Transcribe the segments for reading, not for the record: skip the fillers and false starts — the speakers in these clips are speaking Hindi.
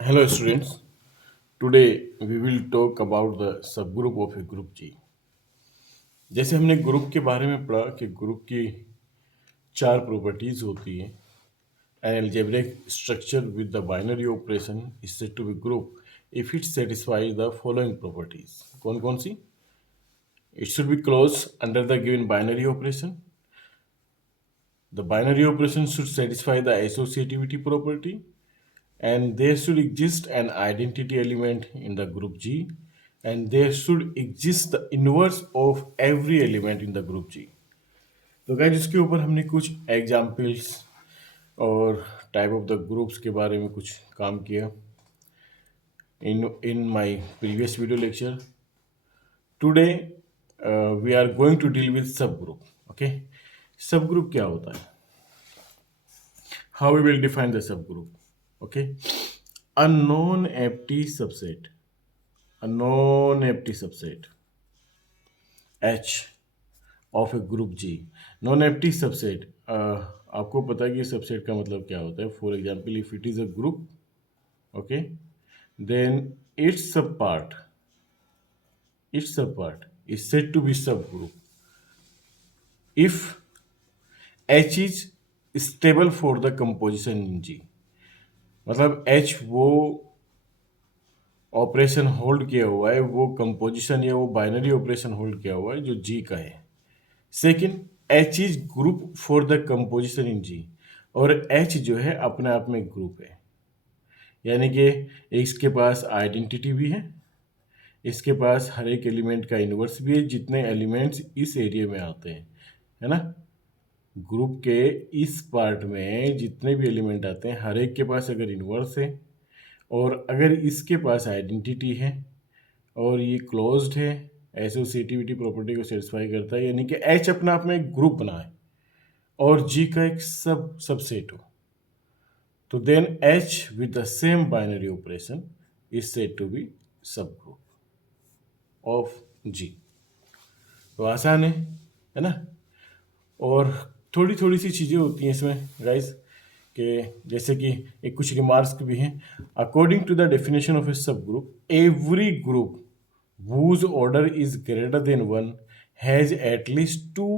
Hello students, today we will talk about the subgroup of a group G। जैसे हमने ग्रुप के बारे में पढ़ा कि ग्रुप की चार प्रॉपर्टीज होती हैं। An algebraic structure with the binary operation is said to be group if it satisfies the following properties। कौन कौन सी? It should be closed under the given binary operation। The binary operation should satisfy the associativity property, and there should exist an identity element in the group G, and there should exist the inverse of every element in the group G। तो गाइस इसके ऊपर हमने कुछ एग्जाम्पल्स और टाइप ऑफ द ग्रुप्स के बारे में कुछ काम किया in my previous video lecture. Today we are going to deal with subgroup. Okay, subgroup क्या होता है? How we will define the subgroup? Okay, a non-empty subset, a non-empty subset H of a group G। non-empty subset, आपको पता है कि सबसेट का मतलब क्या होता है। For example, if it is a group, okay, then its subpart, its subpart is said to be subgroup if H is stable for the composition in G। मतलब H वो ऑपरेशन होल्ड किया हुआ है, वो कंपोजिशन या वो बाइनरी ऑपरेशन होल्ड किया हुआ है जो जी का है। Second, H is group for the composition in G, और एच जो है अपने आप में ग्रुप है, यानी कि इसके पास आइडेंटिटी भी है, इसके पास हर एक एलिमेंट का इन्वर्स भी है, जितने एलिमेंट्स इस एरिया में आते हैं, है ना। ग्रुप के इस पार्ट में जितने भी एलिमेंट आते हैं हर एक के पास अगर इन्वर्स है, और अगर इसके पास आइडेंटिटी है और ये क्लोज्ड है, एसोसिएटिविटी प्रॉपर्टी को सेटिस्फाई करता है, यानी कि एच अपने आप में एक ग्रुप बना है और जी का एक सबसेट हो, तो then H with the same binary operation is said to be subgroup of G. तो आसान है ना। और थोड़ी थोड़ी सी चीज़ें होती हैं इसमें गाइस, कि जैसे कि एक कुछ रिमार्क्स भी हैं। According to the definition of a subgroup, every group whose order is greater than 1 has at least two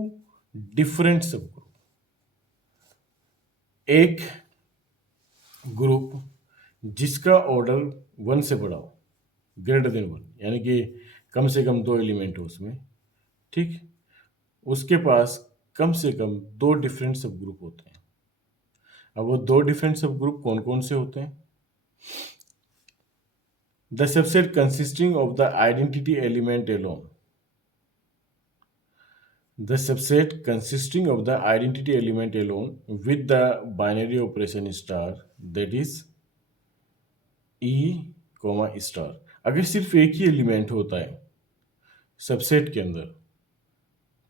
different subgroup। एक ग्रुप जिसका ऑर्डर 1 से बड़ा हो, ग्रेटर देन 1, यानी कि कम से कम दो एलिमेंट हो उसमें, ठीक, उसके पास कम से कम दो डिफरेंट सब ग्रुप होते हैं। अब वो दो डिफरेंट सब ग्रुप कौन कौन से होते हैं? The subset consisting of the identity element alone, the subset consisting of the identity element alone with the binary operation star, that is e star। अगर सिर्फ एक ही एलिमेंट होता है सबसेट के अंदर,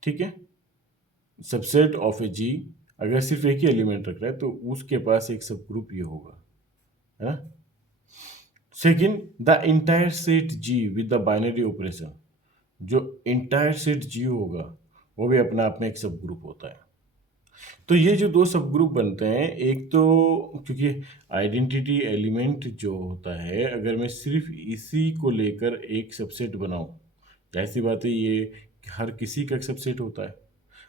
ठीक है, सबसेट ऑफ ए जी अगर सिर्फ एक ही एलिमेंट रख रहा है तो उसके पास एक सब ग्रुप ये होगा, है ना। Second, the entire set G with the binary operation, जो इंटायर सेट जी होगा वो भी अपना आप में एक सब ग्रुप होता है। तो ये जो दो सब ग्रुप बनते हैं, एक तो क्योंकि आइडेंटिटी एलिमेंट जो होता है, अगर मैं सिर्फ इसी को लेकर एक सबसेट बनाऊं, ऐसी बात है ये हर किसी का एक सबसेट होता है,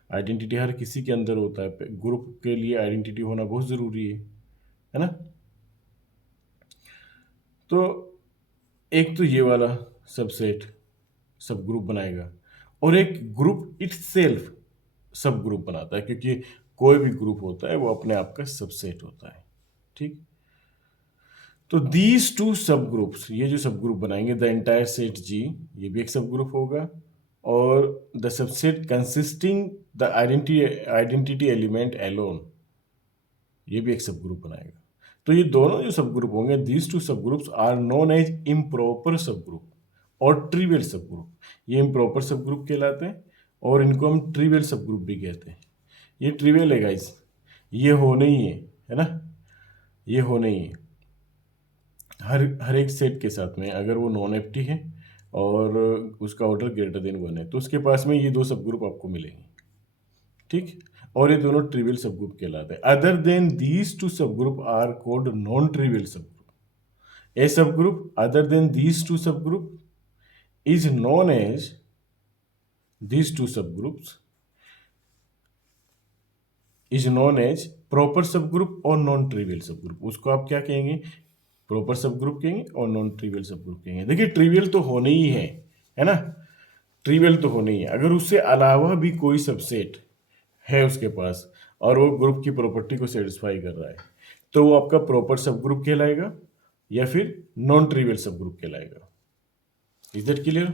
आइडेंटिटी हर किसी के अंदर होता है, ग्रुप के लिए आइडेंटिटी होना बहुत ज़रूरी है ना। तो एक तो ये वाला सबसेट सब ग्रुप बनाएगा, और एक ग्रुप इटसेल्फ सब ग्रुप बनाता है, क्योंकि कोई भी ग्रुप होता है वो अपने आप का सबसेट होता है, ठीक। तो दीज टू सब ग्रुप्स, ये जो सब ग्रुप बनाएंगे, द एंटायर सेट जी, ये भी एक सब ग्रुप होगा, और the subset consisting the identity element alone, ये भी एक सब ग्रुप बनाएगा। तो ये दोनों जो सब ग्रुप होंगे, these two subgroups are known as improper subgroup और ट्रिवियल सब ग्रुप। ये इम्प्रॉपर सब ग्रुप कहलाते हैं और इनको हम ट्रिवियल सब ग्रुप भी कहते हैं। ये ट्रिवियल है गाइस, ये हो नहीं है ना, ये हो नहीं है। हर एक सेट के साथ में अगर वो नॉन एम्प्टी है और उसका ऑर्डर ग्रेटर देन 1 है तो उसके पास में ये दो सब ग्रुप आपको मिलेंगे, ठीक। और ये दोनों ट्रिवियल सब ग्रुप कहलाते हैं। Other than these two subgroup are called non trivial subgroup. A subgroup other than these two subgroup is known as, these two subgroups is known as proper subgroup और नॉन ट्रिवियल सबग्रुप। उसको आप क्या कहेंगे, प्रॉपर सबग्रुप कहेंगे और नॉन ट्रिवियल सबग्रुप कहेंगे। देखिए ट्रिवियल तो होने ही है ना, ट्रिवियल तो होने ही है। अगर उससे अलावा भी कोई सबसेट है उसके पास और वो ग्रुप की प्रॉपर्टी को सेटिस्फाई कर रहा है तो वो आपका प्रॉपर सबग्रुप कहलाएगा या फिर नॉन ट्रिवियल सबग्रुप कहलाएगा। Is that clear?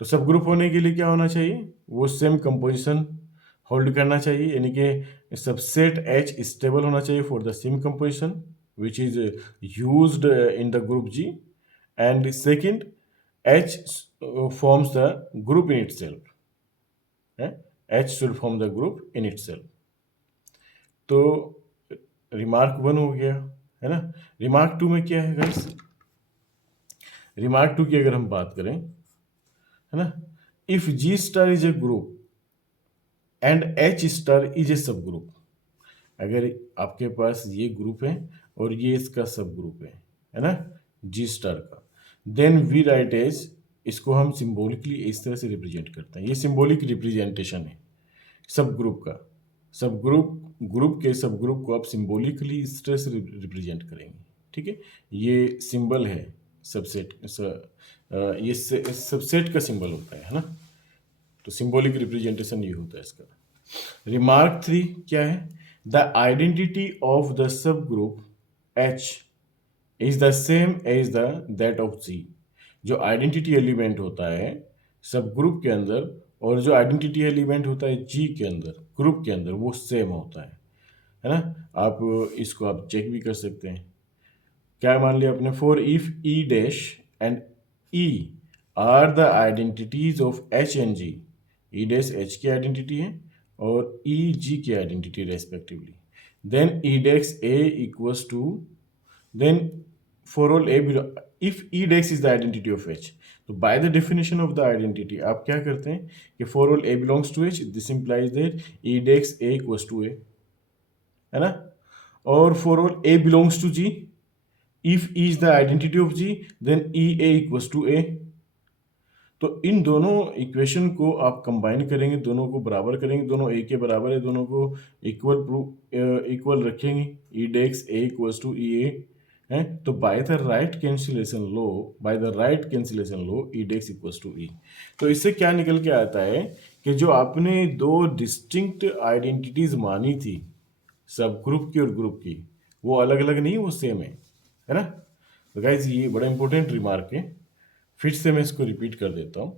तो सबग्रुप होने के लिए क्या होना चाहिए, वो सेम कंपोजिशन होल्ड करना चाहिए, यानी कि सबसेट H स्टेबल होना चाहिए for the same composition which is used in the group G, and second H forms the group in itself, H should form the group in itself. तो रिमार्क 1 हो गया है ना। रिमार्क 2 में क्या है गाइस, रिमार्क 2 की अगर हम बात करें है ना, if G star is a group and H star is a सब ग्रुप, अगर आपके पास ये ग्रुप है और ये इसका सब ग्रुप है ना G स्टार का, देन वी राइट एज, इसको हम सिंबॉलिकली इस तरह से रिप्रेजेंट करते हैं। ये सिंबॉलिक रिप्रेजेंटेशन है सब ग्रुप का। सब ग्रुप के सब ग्रुप को आप सिंबॉलिकली इस तरह से रिप्रेजेंट करेंगे, ठीक है। ये सिंबल है सबसेट, ये सबसेट का सिंबल होता है ना, तो सिंबॉलिक रिप्रेजेंटेशन ये होता है इसका। रिमार्क 3 क्या है, the identity of the subgroup H is the same as the that of G। जो आइडेंटिटी एलिमेंट होता है सब ग्रुप के अंदर और जो आइडेंटिटी एलिमेंट होता है G के अंदर, ग्रुप के अंदर, वो सेम होता है ना। आप इसको आप चेक भी कर सकते हैं। क्या मान लिया आपने, for if E dash and E are the identities of H and G, E dash H की आइडेंटिटी है और E G की identity respectively, then E dash A equals to, then for all A if E dex is the identity of H, तो by the definition of the identity आप क्या करते हैं कि for all A belongs to H, this implies that E dex A equals to A, है ना। और for all A belongs to G, if E is the identity of G, then E A equals to A। तो इन दोनों इक्वेशन को आप कंबाइन करेंगे, दोनों को बराबर करेंगे, दोनों ए के बराबर है, दोनों को इक्वल रखेंगे, ई डेक्स ए इक्वल्स टू ई ए है। तो by the right cancellation law E डेक्स इक्वल्स टू ई। तो इससे क्या निकल के आता है कि जो आपने दो डिस्टिंक्ट आइडेंटिटीज मानी थी सब ग्रुप की और ग्रुप की, वो अलग अलग नहीं, वो सेम है ना। तो गाइज ये बड़ा इंपॉर्टेंट रिमार्क है, फिर से मैं इसको रिपीट कर देता हूं।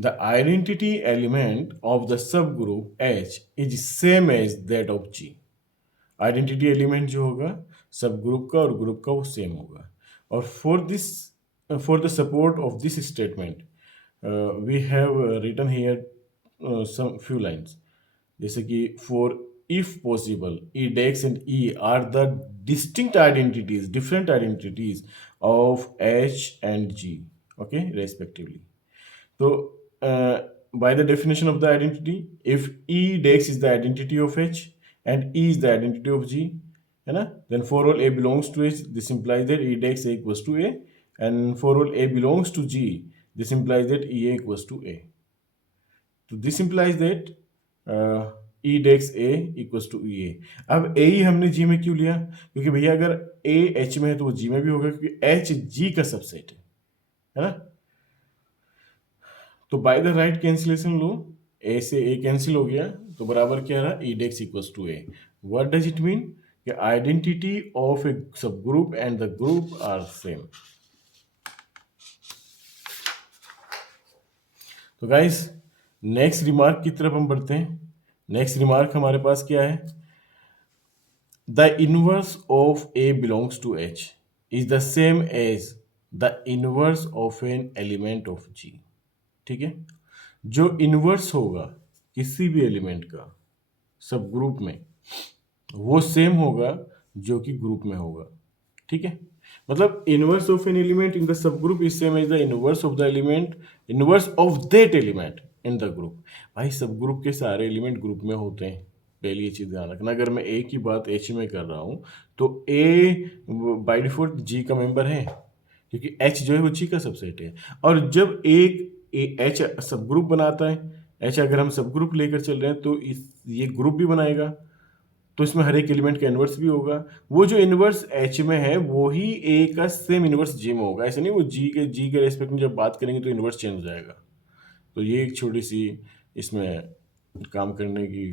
The identity element of the subgroup H is same as that of G। Identity element जो होगा सब ग्रुप का और ग्रुप का वो सेम होगा। और for the support of this statement we have written here some few lines, जैसे कि for if possible E dex and E are the distinct identities, different identities of H and G, okay, respectively. So by the definition of the identity, if E dex is the identity of H and E is the identity of G, है ना, then for all A belongs to H, this implies that E dex A equals to A, and for all A belongs to G, this implies that E A equals to A. So this implies that E dash A equals to E A। अब A ही हमने G में क्यों लिया, क्योंकि भैया अगर A H में है तो वो G में भी होगा, क्योंकि H G का सबसेट है ना। तो by the right cancellation law A से A कैंसिल हो गया, तो बराबर क्या रहा, E dash equals to A। What does it mean कि identity of a subgroup and the group are same. तो गाइस नेक्स्ट रिमार्क की तरफ हम बढ़ते हैं। नेक्स्ट रिमार्क हमारे पास क्या है, the inverse of A belongs to H is the same as the inverse of an element of G। ठीक है, जो इनवर्स होगा किसी भी एलिमेंट का सब ग्रुप में वो सेम होगा जो कि ग्रुप में होगा। ठीक है, मतलब inverse of an element in the subgroup is same as the inverse of the element, inverse of that element in the group. भाई सब ग्रुप के सारे एलिमेंट ग्रुप में होते हैं, पहली ये चीज़ ध्यान रखना, अगर मैं ए की बात एच में कर रहा हूँ तो ए बाय डिफॉल्ट जी का मेंबर है, क्योंकि एच जो है वो जी का सबसेट है। और जब एक एच सब ग्रुप बनाता है, एच अगर हम सब ग्रुप लेकर चल रहे हैं तो ये ग्रुप भी बनाएगा, तो इसमें हर एक एलिमेंट का इन्वर्स भी होगा। वो जो इन्वर्स एच में है वो ही ए का सेम इन्वर्स जी में होगा। ऐसा नहीं वो जी के रेस्पेक्ट में जब बात करेंगे तो इन्वर्स चेंज हो जाएगा। तो ये एक छोटी सी इसमें काम करने की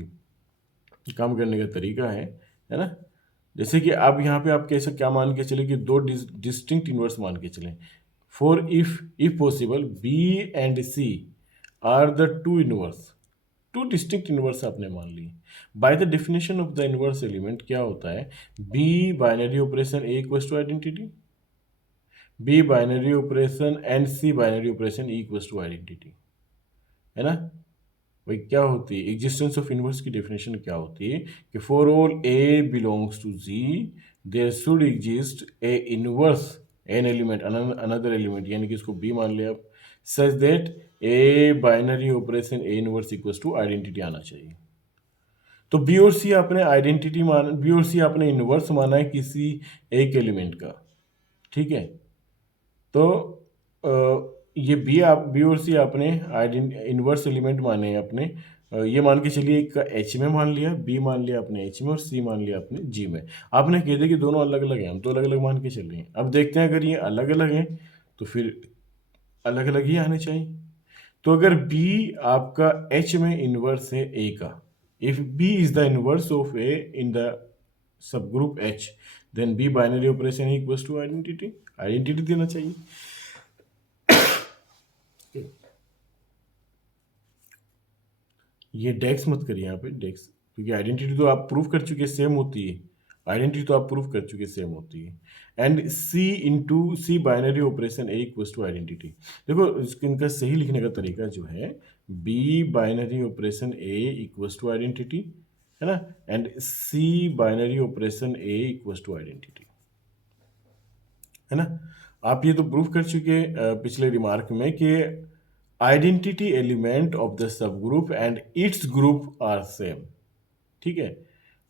काम करने का तरीका है ना। जैसे कि आप यहाँ पे आप कैसे क्या मान के चले कि दो डिस्टिंक्ट इन्वर्स मान के चलें। For if possible B and C are the two inverse, two distinct inverse आपने मान ली। By the definition of the inverse element क्या होता है, B binary operation A equals to identity, B binary operation and C binary operation equals to identity, है ना। भाई क्या होती है एग्जिस्टेंस ऑफ इन्वर्स की डेफिनेशन, क्या होती है कि for all A belongs to G there should exist A inverse an element another element, यानी कि इसको बी मान लिया आप, such that A binary operation A inverse equals to identity आना चाहिए। तो बी और सी आपने आइडेंटिटी मान, बी और सी आपने इनवर्स माना है किसी एक एलिमेंट का, ठीक है। तो ये बी और सी आपने इनवर्स एलिमेंट माने हैं अपने, ये मान के चलिए एक का एच में मान लिया, बी मान लिया अपने एच में और सी मान लिया अपने जी में। आपने कह दिया कि दोनों अलग अलग हैं, हम तो अलग अलग मान के चल रहे हैं। अब देखते हैं अगर ये अलग अलग हैं तो फिर अलग अलग ही आने चाहिए। तो अगर बी आपका एच में इनवर्स है ए का, if B is the inverse of A in the subgroup H, then B binary operation equals to identity, identity देना चाहिए। ये डेक्स मत करिए यहाँ पे डेक्स, क्योंकि आइडेंटिटी तो आप प्रूव कर चुके सेम होती है, आइडेंटिटी तो आप प्रूव कर चुके सेम होती है। And C into C binary operation A equals to identity. देखो इनका सही लिखने का तरीका जो है, B binary operation A equals to identity, है ना, and C binary operation A equals to identity, है ना। आप ये तो प्रूव कर चुके पिछले रिमार्क में कि identity element of the subgroup and its group are same, ठीक है।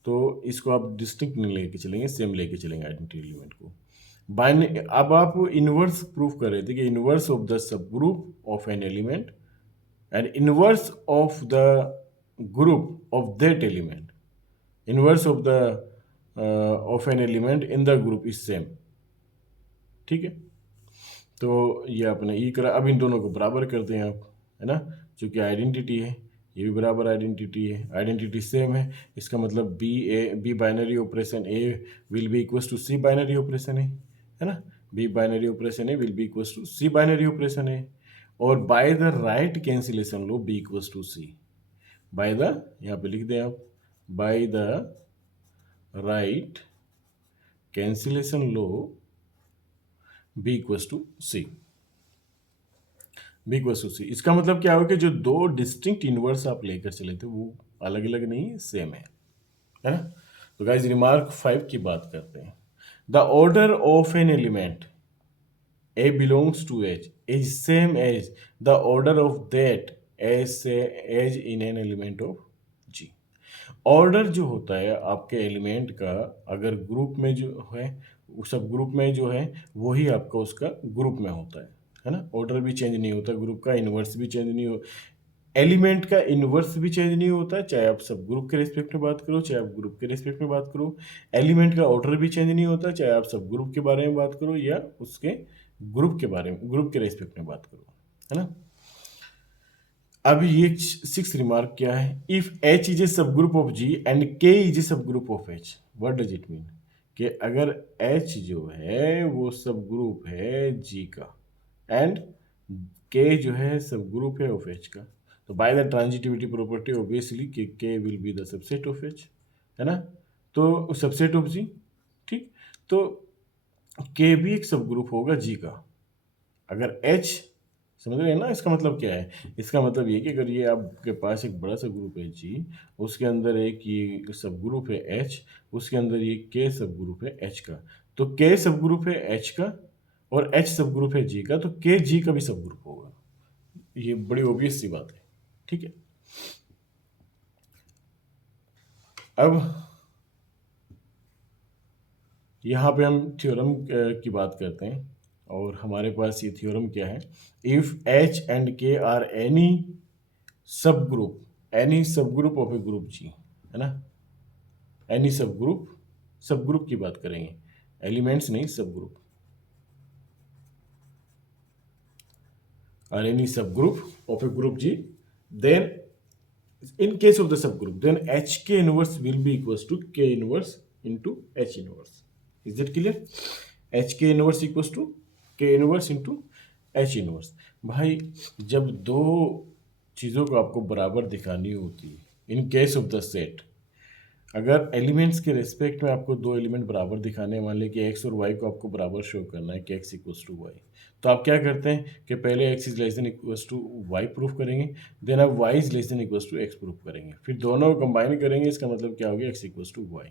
तो इसको आप डिस्टिंक्ट नहीं लेके चलेंगे, सेम लेके चलेंगे आइडेंटिटी एलिमेंट को। अब आप इनवर्स प्रूफ कर रहे थे कि inverse of the subgroup of an element and inverse of the group of that element, inverse of the of an element in the group is same, ठीक है। तो ये आपने ई करा। अब इन दोनों को बराबर करते हैं आप, है ना, चूँकि आइडेंटिटी है, ये भी बराबर आइडेंटिटी है, आइडेंटिटी सेम है, इसका मतलब B binary operation A will be equals to C binary operation है ना, B binary operation A will be equals to C binary operation है। और by the right cancellation law B equals to C, by the, यहाँ पे लिख दें आप, by the right cancellation law B equals to C, B equals to C. इसका मतलब क्या हो कि जो दो डिस्टिंक्ट इनवर्स आप लेकर चले थे वो अलग अलग नहीं, सेम है ना। तो गाइस रिमार्क 5 की बात करते हैं। The order of an element A belongs to H is same as the order of that as in an element of G. Order जो होता है आपके एलिमेंट का, अगर ग्रुप में जो है, सब ग्रुप में जो है वही आपका उसका ग्रुप में होता है ना। ऑर्डर भी चेंज नहीं होता ग्रुप का, इन्वर्स भी चेंज नहीं हो, एलिमेंट का इन्वर्स भी चेंज नहीं होता, चाहे आप सब ग्रुप के रेस्पेक्ट में बात करो चाहे आप ग्रुप के रेस्पेक्ट में बात करो। एलिमेंट का ऑर्डर भी चेंज नहीं होता, चाहे आप सब ग्रुप के बारे में बात करो या उसके ग्रुप के बारे में, ग्रुप के रेस्पेक्ट में बात करो, है ना। अब ये 6 रिमार्क क्या है, if H is a subgroup of ji and के is a subgroup of H, what does it mean, कि अगर एच जो है वो सब ग्रुप है जी का एंड के जो है सब ग्रुप है ऑफ एच का, तो by the transitivity property obviously K will be the subset of H, है ना, तो सबसेट ऑफ जी, ठीक। तो के भी एक सब ग्रुप होगा जी का, अगर एच, समझ रहे हैं ना। इसका मतलब क्या है, इसका मतलब ये कि अगर ये आपके पास एक बड़ा सा ग्रुप है जी, उसके अंदर एक ये सब ग्रुप है एच, उसके अंदर ये के सब ग्रुप है एच का, तो के सब ग्रुप है एच का और एच सब ग्रुप है जी का, तो के जी का भी सब ग्रुप होगा। ये बड़ी ऑब्वियस सी बात है, ठीक है। अब यहाँ पे हम थ्योरम की बात करते हैं, और हमारे पास ये थ्योरम क्या है, इफ एच एंड के are any subgroup of a group जी, है ना, एनी सब ग्रुप की बात करेंगे, एलिमेंट्स नहीं, सब ग्रुप, और any subgroup of a group G, then in case of the subgroup, then hk inverse will be equals to k inverse into h inverse. Is that clear? hk inverse equals to k inverse into h inverse. भाई जब दो चीज़ों को आपको बराबर दिखानी होती है, इन केस ऑफ द सेट, अगर एलिमेंट्स के रेस्पेक्ट में आपको दो एलिमेंट बराबर दिखाने हैं, मान लें कि एक्स और वाई को आपको बराबर शो करना है कि एक्स इक्वल्स टू वाई, तो आप क्या करते हैं कि पहले X is less than equals to Y proof करेंगे, देन आप Y is less than equals to X proof करेंगे, फिर दोनों को कंबाइन करेंगे, इसका मतलब क्या हो गया, X equals to Y.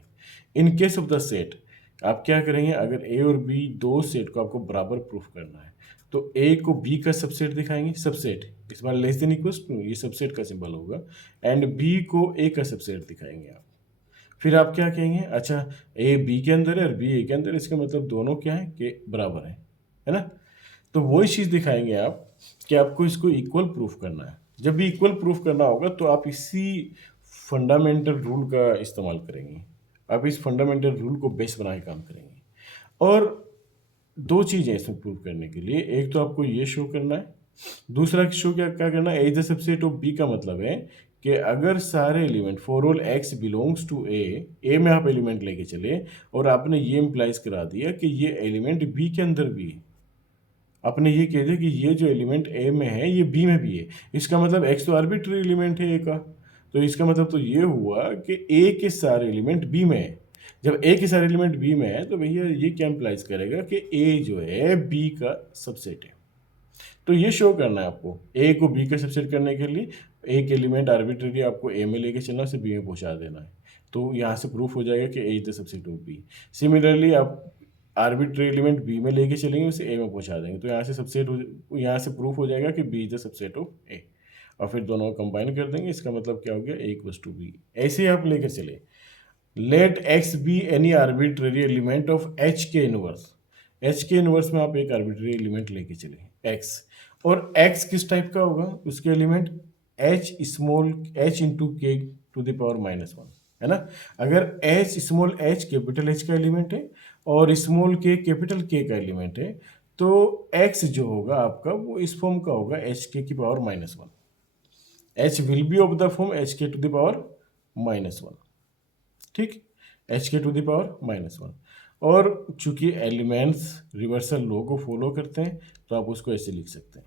In case of the set आप क्या करेंगे, अगर ए और बी दो सेट को आपको बराबर प्रूफ करना है, तो ए को बी का सबसेट दिखाएंगे, सबसेट इस बार लेस देन इक्वल्स टू, ये सबसेट का सिंबल होगा, एंड बी को ए का सबसेट दिखाएंगे आप। फिर आप क्या कहेंगे, अच्छा ए बी के अंदर है और बी ए के अंदर है, इसका मतलब दोनों क्या है कि बराबर है ना, तो वही चीज़ दिखाएंगे आप कि आपको इसको इक्वल प्रूफ करना है। जब भी इक्वल प्रूफ करना होगा तो आप इसी फंडामेंटल रूल का इस्तेमाल करेंगे, आप इस फंडामेंटल रूल को बेस बना के काम करेंगे। और दो चीज़ें इसमें प्रूव करने के लिए, एक तो आपको ये शो करना है, दूसरा शो क्या क्या करना है, A the subset of B का मतलब है कि अगर सारे element for all X belongs to A में आप एलिमेंट लेके चले और आपने ये इम्प्लाइज करा दिया कि ये एलिमेंट बी के अंदर भी है, आपने ये कह दिया कि ये जो एलिमेंट ए में है ये बी में भी है, इसका मतलब एक्स तो आर्बिट्री एलिमेंट है ए का, तो इसका मतलब तो ये हुआ कि ए के सारे एलिमेंट बी में है। जब ए के सारे एलिमेंट बी में है तो भैया ये क्या इम्प्लाइज करेगा कि ए जो है बी का सबसेट है। तो ये शो करना है आपको, ए को बी का सबसेट करने के लिए एक एलिमेंट आर्बिट्ररी आपको ए में लेके चलना, उसे बी में पहुंचा देना है, तो यहाँ से प्रूफ हो जाएगा कि A is the subset of B. Similarly आप आर्बिट्री एलिमेंट बी में लेके चलेंगे, उसे ए में पहुंचा देंगे, तो यहाँ से यहाँ से प्रूफ हो जाएगा कि B is the subset of A, और फिर दोनों को कंबाइन कर देंगे, इसका मतलब क्या हो गया, ए इक्वल्स टू बी। ऐसे ही आप लेकर चले, let X be any arbitrary element of H K inverse, H K inverse में आप एक आर्बिट्ररी एलिमेंट लेके चले एक्स, और एक्स किस टाइप का होगा, उसके element H small H into के टू द पावर -1, है ना। अगर H small H capital H का एलिमेंट है और स्मॉल के कैपिटल के का एलिमेंट है, तो एक्स जो होगा आपका वो इस फॉर्म का होगा, एच के की power -1, H will be of the form H के टू द पावर -1, ठीक, एच के टू द पावर -1। और चूंकि एलिमेंट्स रिवर्सल लॉ को फॉलो करते हैं तो आप उसको ऐसे लिख सकते हैं,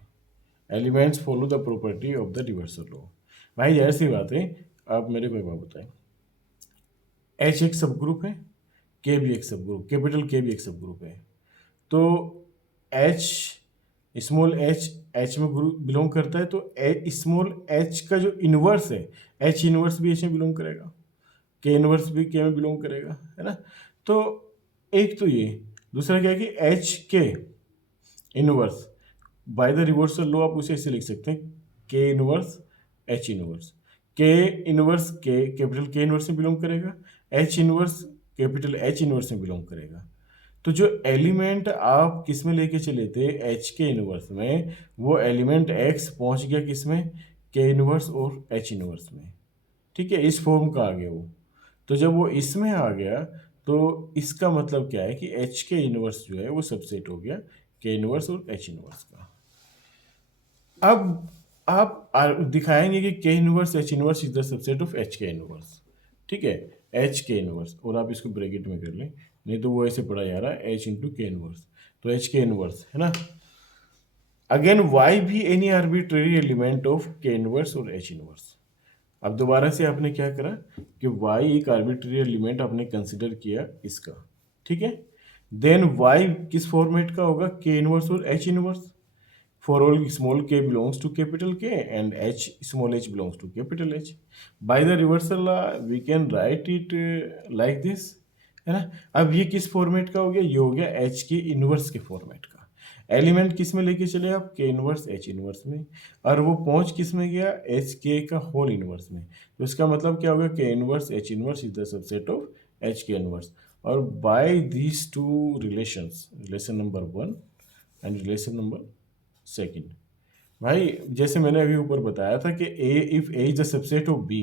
elements follow the property of the reversal law. भाई जाहिर सी बात है, आप मेरे को एक बात बताएं, एच एक सब ग्रुप है, के भी एक सब ग्रुप, कैपिटल के भी एक सब ग्रुप है, तो एच स्मॉल एच में ग्रुप बिलोंग करता है, तो स्मॉल एच का जो इनवर्स है, एच इनवर्स भी एच में बिलोंग करेगा, के इनवर्स भी के में बिलोंग करेगा, है ना। तो एक तो ये, दूसरा क्या है कि H K inverse by the reversal law आप उसे ऐसे लिख सकते हैं, के इनवर्स एच इनवर्स, के इनवर्स के कैपिटल के इनवर्स में बिलोंग करेगा, H inverse capital H inverse में बिलोंग करेगा। तो जो एलिमेंट आप किस में लेके चले थे, एच के इनवर्स में, वो एलिमेंट एक्स पहुंच गया किस में, के इनवर्स और एच इनवर्स में, ठीक है, इस फॉर्म का आ गया वो। तो जब वो इसमें आ गया तो इसका मतलब क्या है कि एच के इनवर्स जो है वो सबसेट हो गया के इनवर्स और एच इनवर्स का। अब आप दिखाएंगे कि के inverse H inverse is the subset of H K inverse, ठीक है, एच के इनवर्स, और आप इसको ब्रैकेट में कर लें, नहीं तो वो ऐसे पढ़ा जा रहा है एच इंटू के इनवर्स, तो एच के इनवर्स है ना। अगेन वाई भी एनी आर्बिट्रेरी एलिमेंट ऑफ के इनवर्स और एच इनवर्स। अब दोबारा से आपने क्या करा कि y एक आर्बिट्री एलिमेंट आपने कंसिडर किया इसका, ठीक है, देन y किस फॉर्मेट का होगा, k इनवर्स और h inverse, for all small k belongs to capital K and h small h belongs to capital H। By the reversal we can write it like this, है ना। अब ये किस फॉर्मेट का हो गया, ये हो गया h के इनवर्स के फॉर्मेट का। एलिमेंट किस में लेके चले आप, के इनवर्स एच इनवर्स में, और वो पहुंच किस में गया, एच के का होल इनवर्स में। तो इसका मतलब क्या होगा, K inverse H inverse is the subset of H K inverse. और by these two relations, relation number 1 and relation number 2, भाई जैसे मैंने अभी ऊपर बताया था कि A, if A is the subset of B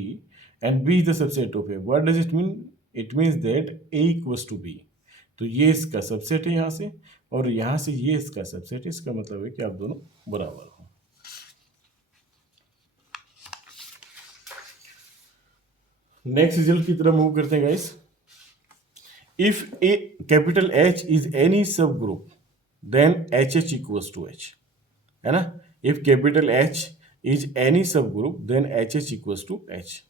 and B is the subset of A, what does it mean, it means that A equals to B. तो ये इसका सबसेट है यहाँ से, और यहाँ से ये इसका सबसेट है। इसका मतलब है कि आप दोनों बराबर हो। नेक्स्ट रिजल्ट की तरफ मूव करते हैं guys. If a capital H is any subgroup then H H equals to H, है ना। If capital H is any subgroup then H H equals to H.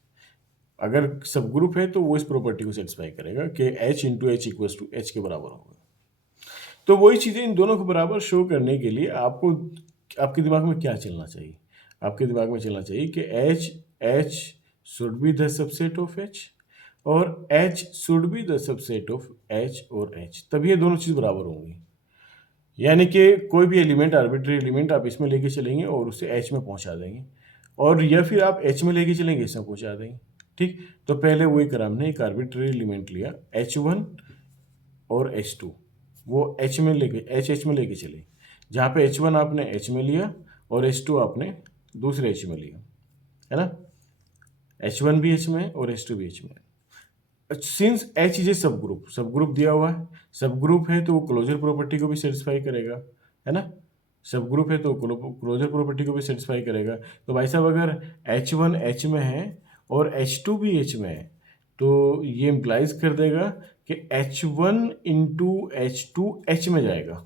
अगर सब ग्रुप है तो वो इस प्रॉपर्टी को सेटिस्फाई करेगा कि H into H equals to H के बराबर होगा। तो वही चीज़ें इन दोनों को बराबर शो करने के लिए आपको, आपके दिमाग में क्या चलना चाहिए, आपके दिमाग में चलना चाहिए कि H should be the subset of H, और H should be the subset of H और एच, तभी ये दोनों चीज़ बराबर होंगी। यानी कि कोई भी एलिमेंट, आर्बिट्री एलिमेंट आप इसमें लेके चलेंगे और उसे एच में पहुंचा देंगे, और या फिर आप एच में लेके चलेंगे, इसमें पहुंचा देंगे। ठीक, तो पहले वही करा हमने, एक आर्बिट्री एलिमेंट लिया H1 और H2, वो एच में लेके एच में लेके चले, जहाँ पे H1 आपने एच में लिया और H2 आपने दूसरे एच में लिया, है ना। H1 भी एच में है और H2 भी एच में है। सिंस एच इज ए सब ग्रुप, सब ग्रुप दिया हुआ है, सब ग्रुप है तो वो क्लोजर प्रॉपर्टी को भी सेटिस्फाई करेगा, है ना। सब ग्रुप है तो क्लोजर प्रॉपर्टी को भी सेटिस्फाई करेगा। तो भाई साहब अगर H1 एच में है और H2 भी एच में है, तो ये इम्प्लाइज कर देगा कि H1 इंटू H2 एच में जाएगा,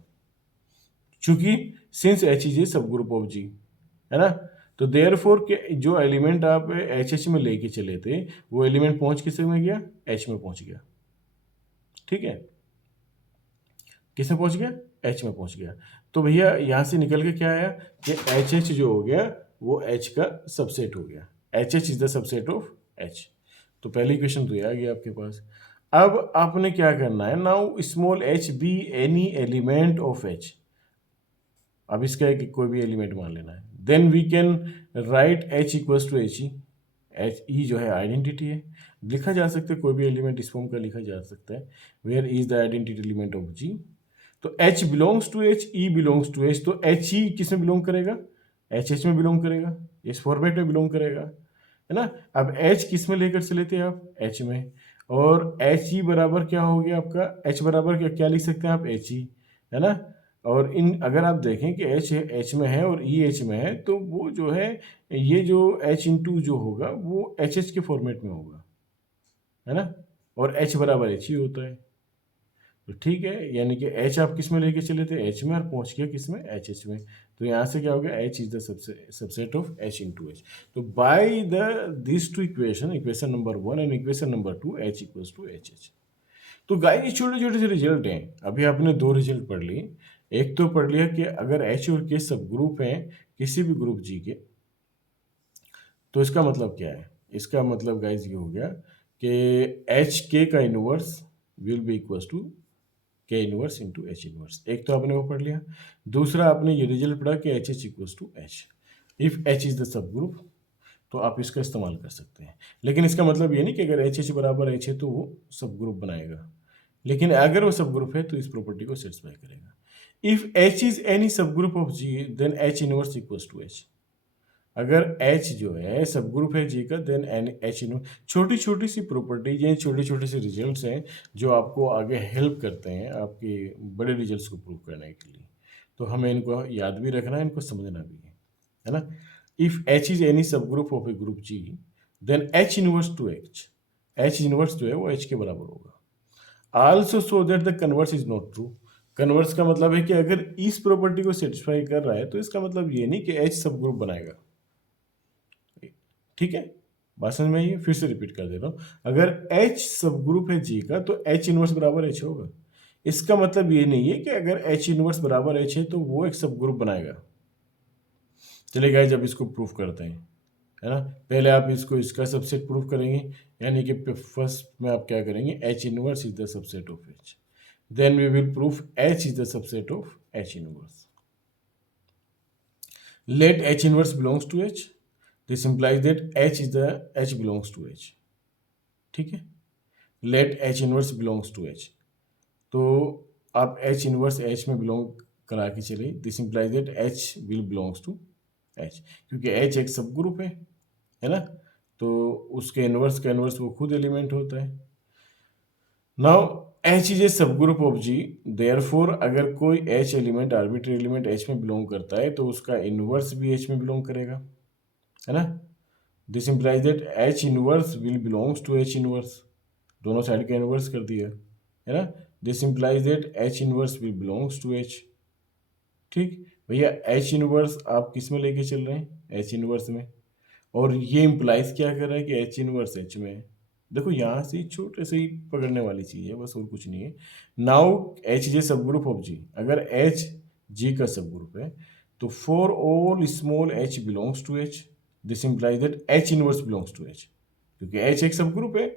चूंकि since H is a subgroup of G, है ना। तो देयरफॉर के जो एलिमेंट आप एच एच में लेके चले थे, वो एलिमेंट पहुंच किस में गया, एच में पहुंच गया। ठीक है, किस में पहुंच गया, एच में पहुंच गया। तो भैया यहां से निकल के क्या आया कि एच एच जो हो गया वो एच का सबसेट हो गया, H H is the subset of h. तो पहली क्वेश्चन तो ये आ गया आपके पास। अब आपने क्या करना है, now small H be any element of H. अब इसका एक कोई भी एलिमेंट मान लेना है, then we can write H equals to H E. H E जो है आइडेंटिटी है, लिखा जा सकता है कोई भी एलिमेंट इस फॉर्म का लिखा जा सकता है, where is the identity element of G. तो H belongs to H, E belongs to H, तो एच ई किस में बिलोंग करेगा, एच एच में बिलोंग करेगा, इस फॉर्मेट में बिलोंग करेगा, है ना। अब एच किस में लेकर चले थे आप, एच में, और एच ई बराबर क्या हो गया आपका, एच बराबर क्या क्या लिख सकते हैं आप, एच ई, है ना। और इन अगर आप देखें कि एच एच में है और ई एच में है, तो वो जो है, ये जो एच इंटू जो होगा वो एच एच के फॉर्मेट में होगा, है ना, और एच बराबर एच ही होता है। तो ठीक है, यानी कि एच आप किस में लेके चले थे, एच में, और पहुंच गया किस में, एच एच में। तो यहाँ से क्या हो गया, H is the subset of H into H. तो by the this two equation, equation number 1 and equation number 2, H equals to H H. तो गाइस ये छोटे छोटे से रिजल्ट हैं। अभी आपने दो रिजल्ट पढ़ लिए। एक तो पढ़ लिया कि अगर एच और के सब ग्रुप हैं किसी भी ग्रुप जी के, तो इसका मतलब क्या है, इसका मतलब गाइस ये हो गया कि एच के का inverse will be equals to K inverse into H inverse. एक तो आपने वो पढ़ लिया। दूसरा आपने ये रिजल्ट पढ़ा कि H H equals to H, if H is the subgroup, तो आप इसका इस्तेमाल कर सकते हैं। लेकिन इसका मतलब ये नहीं कि अगर एच एच बराबर एच है तो वो सब ग्रुप बनाएगा, लेकिन अगर वो सब ग्रुप है तो इस प्रॉपर्टी को सेटिस्फाई करेगा। If H is any subgroup of G then H inverse equals to H. अगर एच जो है सब ग्रुप है जी का, देन एन एच इनवर्स। छोटी छोटी सी प्रॉपर्टीज हैं, छोटे छोटे से रिजल्ट्स हैं जो आपको आगे हेल्प करते हैं आपके बड़े रिजल्ट्स को प्रूव करने के लिए। तो हमें इनको याद भी रखना है, इनको समझना भी है ना। If H is any subgroup of a group G then H inverse to H inverse जो है वो एच के बराबर होगा। Also so that the converse is not true. Converse का मतलब है कि अगर इस प्रॉपर्टी को सेटिस्फाई कर रहा है तो इसका मतलब ये नहीं कि एच सब ग्रुप बनाएगा। ठीक है, बात समझ में आई है? फिर से रिपीट कर दे रहा हूं, अगर एच सब ग्रुप है जी का तो एच इनवर्स बराबर एच होगा। इसका मतलब ये नहीं है कि अगर एच इनवर्स बराबर एच है तो वो एक सब ग्रुप बनाएगा। चलिए गाइस जब इसको प्रूफ करते हैं, है ना। पहले आप इसको इसका सबसेट प्रूफ करेंगे, यानी कि फर्स्ट में आप क्या करेंगे, H inverse is the subset of H. then we will prove H is the subset of H inverse. Let H inverse belongs to H. This implies that H belongs to H. ठीक है, let H inverse belongs to H. तो आप H inverse H में belong करा के चलिए. This implies that H will belongs to H, क्योंकि H एक सब ग्रुप है ना, तो उसके इनवर्स का इनवर्स वो खुद एलिमेंट होता है. Now H is a subgroup of G, therefore अगर कोई H element arbitrary element H में बिलोंग करता है तो उसका इनवर्स भी H में बिलोंग करेगा, है ना. This implies that H inverse will belongs to H inverse. दोनों साइड का इनवर्स कर दिया, है ना. This implies that H inverse will belongs to H. ठीक भैया, H इनवर्स आप किस में लेके चल रहे हैं? H इनवर्स में. और ये इंप्लाइज क्या कर रहा है कि H इनवर्स H में है. देखो यहाँ से छोटे से ही पकड़ने वाली चीज है, बस और कुछ नहीं है. Now H is a subgroup of G. अगर H G का सब ग्रुप है तो for all small h belongs to H. This implies that H inverse belongs to H, क्योंकि H एक सब ग्रुप है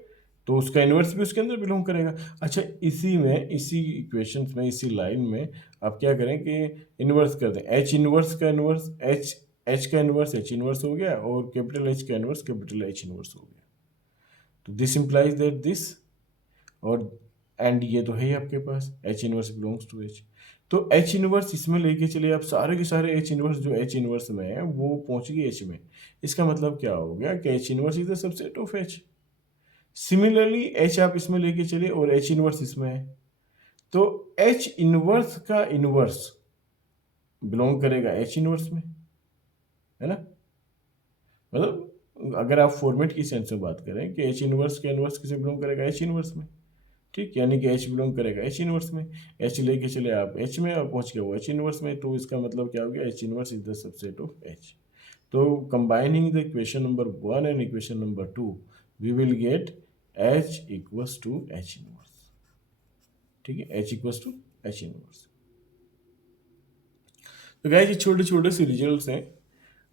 तो उसका इनवर्स भी उसके अंदर बिलोंग करेगा. अच्छा, इसी में, इसी इक्वेशंस में, इसी लाइन में आप क्या करें कि इनवर्स कर दें. H इनवर्स का इनवर्स H का इनवर्स H इनवर्स हो गया और कैपिटल H का इनवर्स कैपिटल H इनवर्स हो गया. तो दिस इंप्लाइज दैट दिस, और एंड ये तो है ही आपके पास H inverse belongs to H. तो H इनवर्स इसमें लेके चलिए आप, सारे के सारे H इनवर्स जो H इनवर्स में है वो पहुंच गई H में. इसका मतलब क्या हो गया कि H inverse is the subset of H. Similarly H आप इसमें लेके चलिए और H इनवर्स इसमें है, तो H इनवर्स का इनवर्स बिलोंग करेगा H इनवर्स में, है ना. मतलब अगर आप फॉर्मेट की सेंस में बात करें कि H इनवर्स का इनवर्स किसे बिलोंग करेगा? H इनवर्स में. ठीक, यानी कि H बिलोंग करेगा H इनवर्स में. H लेके चले आप H में और पहुंच गए वो H इनवर्स में, तो इसका मतलब क्या हो गया? H inverse is the subset of H. तो combining the equation number 1 and equation number 2 we will get H equals to H inverse. ठीक है, H equals to H inverse. तो गाइस ये छोटे छोटे से रिजल्ट्स हैं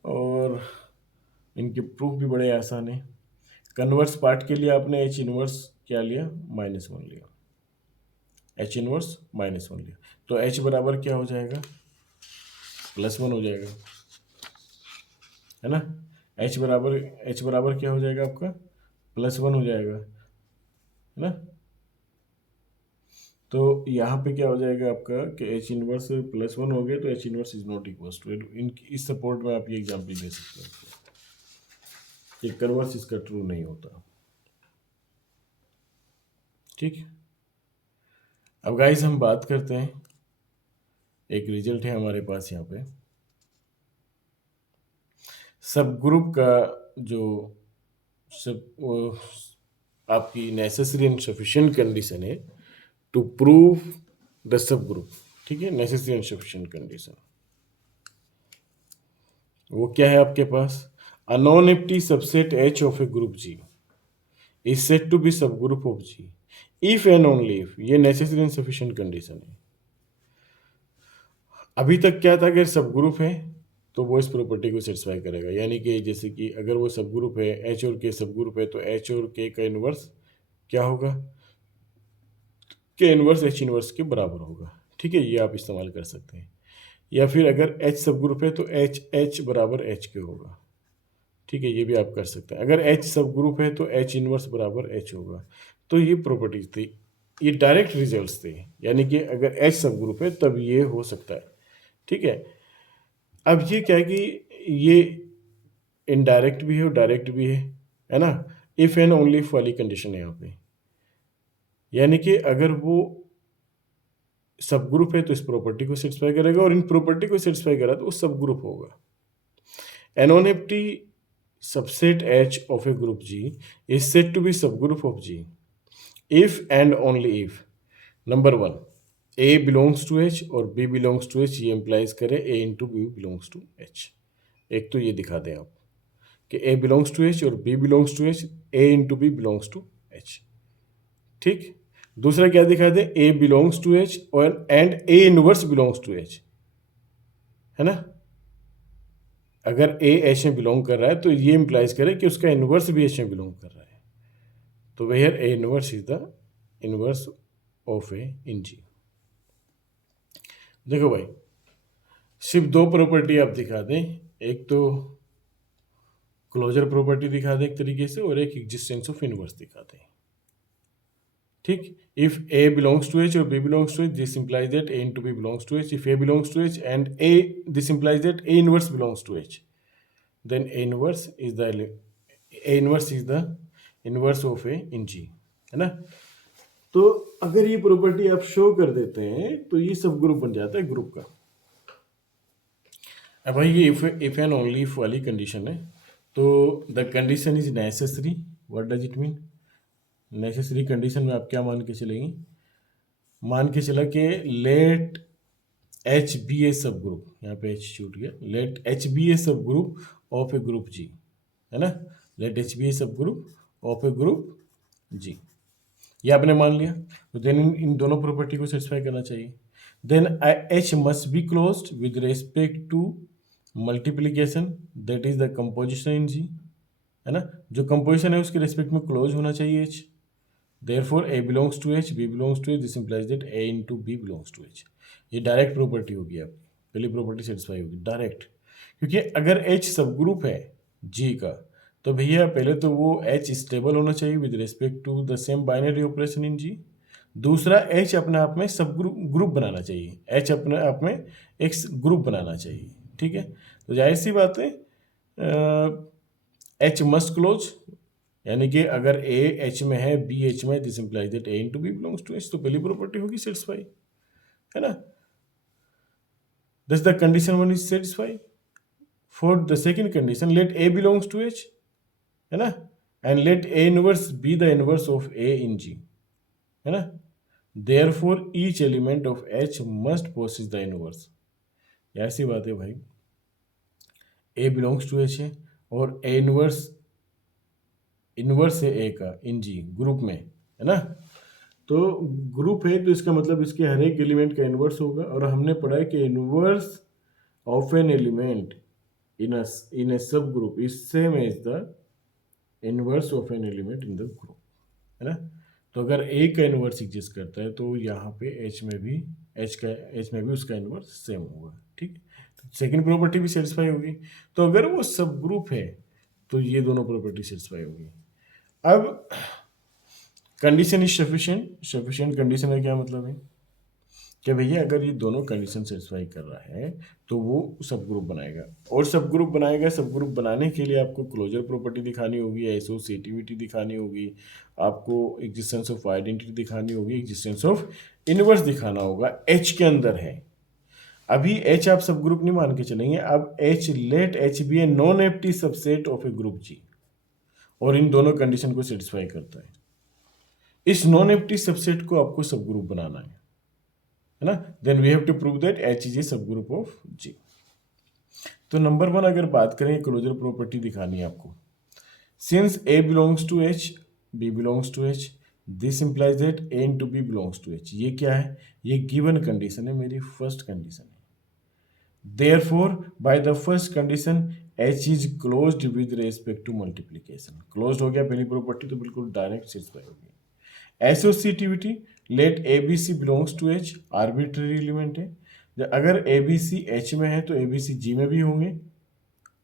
और इनके प्रूफ भी बड़े आसान है. कन्वर्स पार्ट के लिए आपने H इनवर्स क्या लिया? -1 लिया. H इनवर्स -1 लिया, तो H बराबर क्या हो जाएगा? +1 हो जाएगा, है ना. H बराबर क्या हो जाएगा आपका? +1 हो जाएगा, है ना. तो यहाँ पे क्या हो जाएगा आपका कि H इनवर्स +1 हो गया, तो H inverse is not equal to. इस सपोर्ट में आप ये एग्जाम्पल दे सकते हैं कि कन्वर्स इसका ट्रू नहीं होता. ठीक, अब गाइस हम बात करते हैं, एक रिजल्ट है हमारे पास यहाँ पे. सब ग्रुप का जो सब आपकी नेसेसरी एंड सफिशिएंट कंडीशन है to prove the subgroup. ठीक है, नेसेसरी एंड सफिशिएंट कंडीशन वो क्या है आपके पास? A non empty subset H of a group G is said to be subgroup of G if and only if. ये नेसेसरी एंड सफिशिएंट कंडीशन है. अभी तक क्या था कि सब ग्रुप है तो वो इस प्रॉपर्टी को सेटिस्फाई करेगा, यानी कि जैसे कि अगर वो सब ग्रुप है, H और K सब ग्रुप है, तो H और K का इनवर्स क्या होगा? K इनवर्स H इनवर्स के बराबर होगा. ठीक है, ये आप इस्तेमाल कर सकते हैं. या फिर अगर H सब ग्रुप है तो H बराबर H के होगा. ठीक है, ये भी आप कर सकते हैं. अगर H सब ग्रुप है तो H इनवर्स बराबर H होगा. तो ये प्रॉपर्टीज थी, ये डायरेक्ट रिजल्ट्स थे, यानी कि अगर H सब ग्रुप है तब ये हो सकता है. ठीक है, अब ये क्या है कि ये इनडायरेक्ट भी है और डायरेक्ट भी है ना. इफ एंड ओनली इफ वाली कंडीशन है यहाँ पे, यानी कि अगर वो सब ग्रुप है तो इस प्रॉपर्टी को सेटिस्फाई करेगा, और इन प्रॉपर्टी को सेटिस्फाई करा तो वो सब ग्रुप होगा. An non empty subset H of a group G is said to be subgroup of G if and only if number 1 A belongs to H और B belongs to H. ये implies करे A into B belongs to H. एक तो ये दिखा दें आप कि A belongs to H और B belongs to H, A into B belongs to H. ठीक, दूसरा क्या दिखा दें? A belongs to H और and A inverse belongs to H, है ना. अगर A H में बिलोंग कर रहा है तो ये इंप्लाइज करे कि उसका इनवर्स भी H में बिलोंग कर रहा है. तो where A inverse is the inverse of A in G. देखो भाई, सिर्फ दो प्रॉपर्टी आप दिखा दें, एक तो क्लोजर प्रॉपर्टी दिखा दें एक तरीके से, और एक एग्जिस्टेंस ऑफ इनवर्स दिखा दें। ठीक, if A belongs to H और B belongs to H, this implies that A into B belongs to H. If A belongs to H and A, this implies that A inverse belongs to H, then A inverse is the inverse of A in G, है ना। तो अगर ये प्रॉपर्टी आप शो कर देते हैं तो ये सब ग्रुप बन जाता है ग्रुप का। अब भाई ये इफ एंड ओनली इफ वाली कंडीशन है, तो the condition is necessary. What does it mean? Necessary condition में आप क्या मान के चलेंगे? मान के चला कि लेट एच बी ए सब ग्रुप, यहाँ पे एच छूट गया, late H be a subgroup of a group जी, है ना। Late H be a subgroup of a group जी, ये आपने मान लिया। तो देन इन दोनों प्रॉपर्टी को सेटिस्फाई करना चाहिए। Then H must be closed with respect to multiplication, that is the composition in G, है ना। जो कंपोजिशन है उसके रेस्पेक्ट में क्लोज होना चाहिए H. Therefore A belongs to H, B belongs to H, this implies that A into B belongs to H. ये डायरेक्ट प्रॉपर्टी होगी आपकी, पहली प्रॉपर्टी सेटिस्फाई होगी डायरेक्ट, क्योंकि अगर एच सब ग्रुप है जी का, तो भैया पहले तो वो एच स्टेबल होना चाहिए with respect to the same binary operation in G. दूसरा, एच अपने आप में सब ग्रुप बनाना चाहिए, एच अपने आप में एक ग्रुप बनाना चाहिए, ठीक है। तो जाहिर सी बात है, एच मस्ट क्लोज, यानी कि अगर ए एच में है, बी एच में, this implies that A into B belongs to H, तो पहली प्रॉपर्टी होगी सेटिस्फाई, है ना। Thus the condition one is satisfy. For the second condition, let A belongs to H, है ना, and let A inverse be the inverse of A in G, है ना। Therefore each element of H must possess the inverse. ऐसी बात है भाई, ए बिलोंग्स टू एच है और ए इनवर्स इनवर्स है ए का इन जी ग्रुप में, है ना। तो ग्रुप है तो इसका मतलब इसके हर एक एलिमेंट का इनवर्स होगा, और हमने पढ़ा है कि inverse of an element in a subgroup is same as the inverse of an element in the group, है ना। तो अगर ए का इनवर्स एग्जिस्ट करता है तो यहाँ पे एच में भी उसका इनवर्स सेम होगा, ठीक। तो सेकेंड प्रॉपर्टी भी सेटिस्फाई होगी। तो अगर वो सब ग्रुप है तो ये दोनों प्रॉपर्टी सेटिस्फाई होगी। अब कंडीशन इज सफिशिएंट कंडीशन का क्या मतलब है कि भैया अगर ये दोनों कंडीशन सेटिस्फाई कर रहा है तो वो सब ग्रुप बनाएगा, और सब ग्रुप बनाएगा। सब ग्रुप बनाने के लिए आपको क्लोजर प्रॉपर्टी दिखानी होगी, एसोसिएटिविटी दिखानी होगी, आपको एग्जिस्टेंस ऑफ आइडेंटिटी दिखानी होगी, एग्जिस्टेंस ऑफ इनवर्स दिखाना होगा, एच के अंदर है। अभी एच आप सब ग्रुप नहीं मान के चलेंगे, अब H, let H be a non empty subset of a group G, और इन दोनों कंडीशन को सेटिस्फाई करता है। इस नॉन एम्प्टी सबसेट को आपको सब ग्रुप बनाना है ना। Then we have to prove that H is a subgroup of G. तो नंबर वन अगर बात करें, क्लोजर प्रॉपर्टी दिखानी है आपको। Since A belongs to H, B belongs to H, this implies that A into B belongs to H. ये क्या है? ये गिवन कंडीशन है, मेरी फर्स्ट कंडीशन है। Therefore, by the first condition, H is closed with respect to multiplication. Closed हो गया पहली प्रॉपर्टी, तो बिल्कुल डायरेक्ट सेटिस्फाई होगी। Associativity, let A B C belongs to H, arbitrary element है। अगर ए बी सी एच में है तो ए बी सी जी में भी होंगे,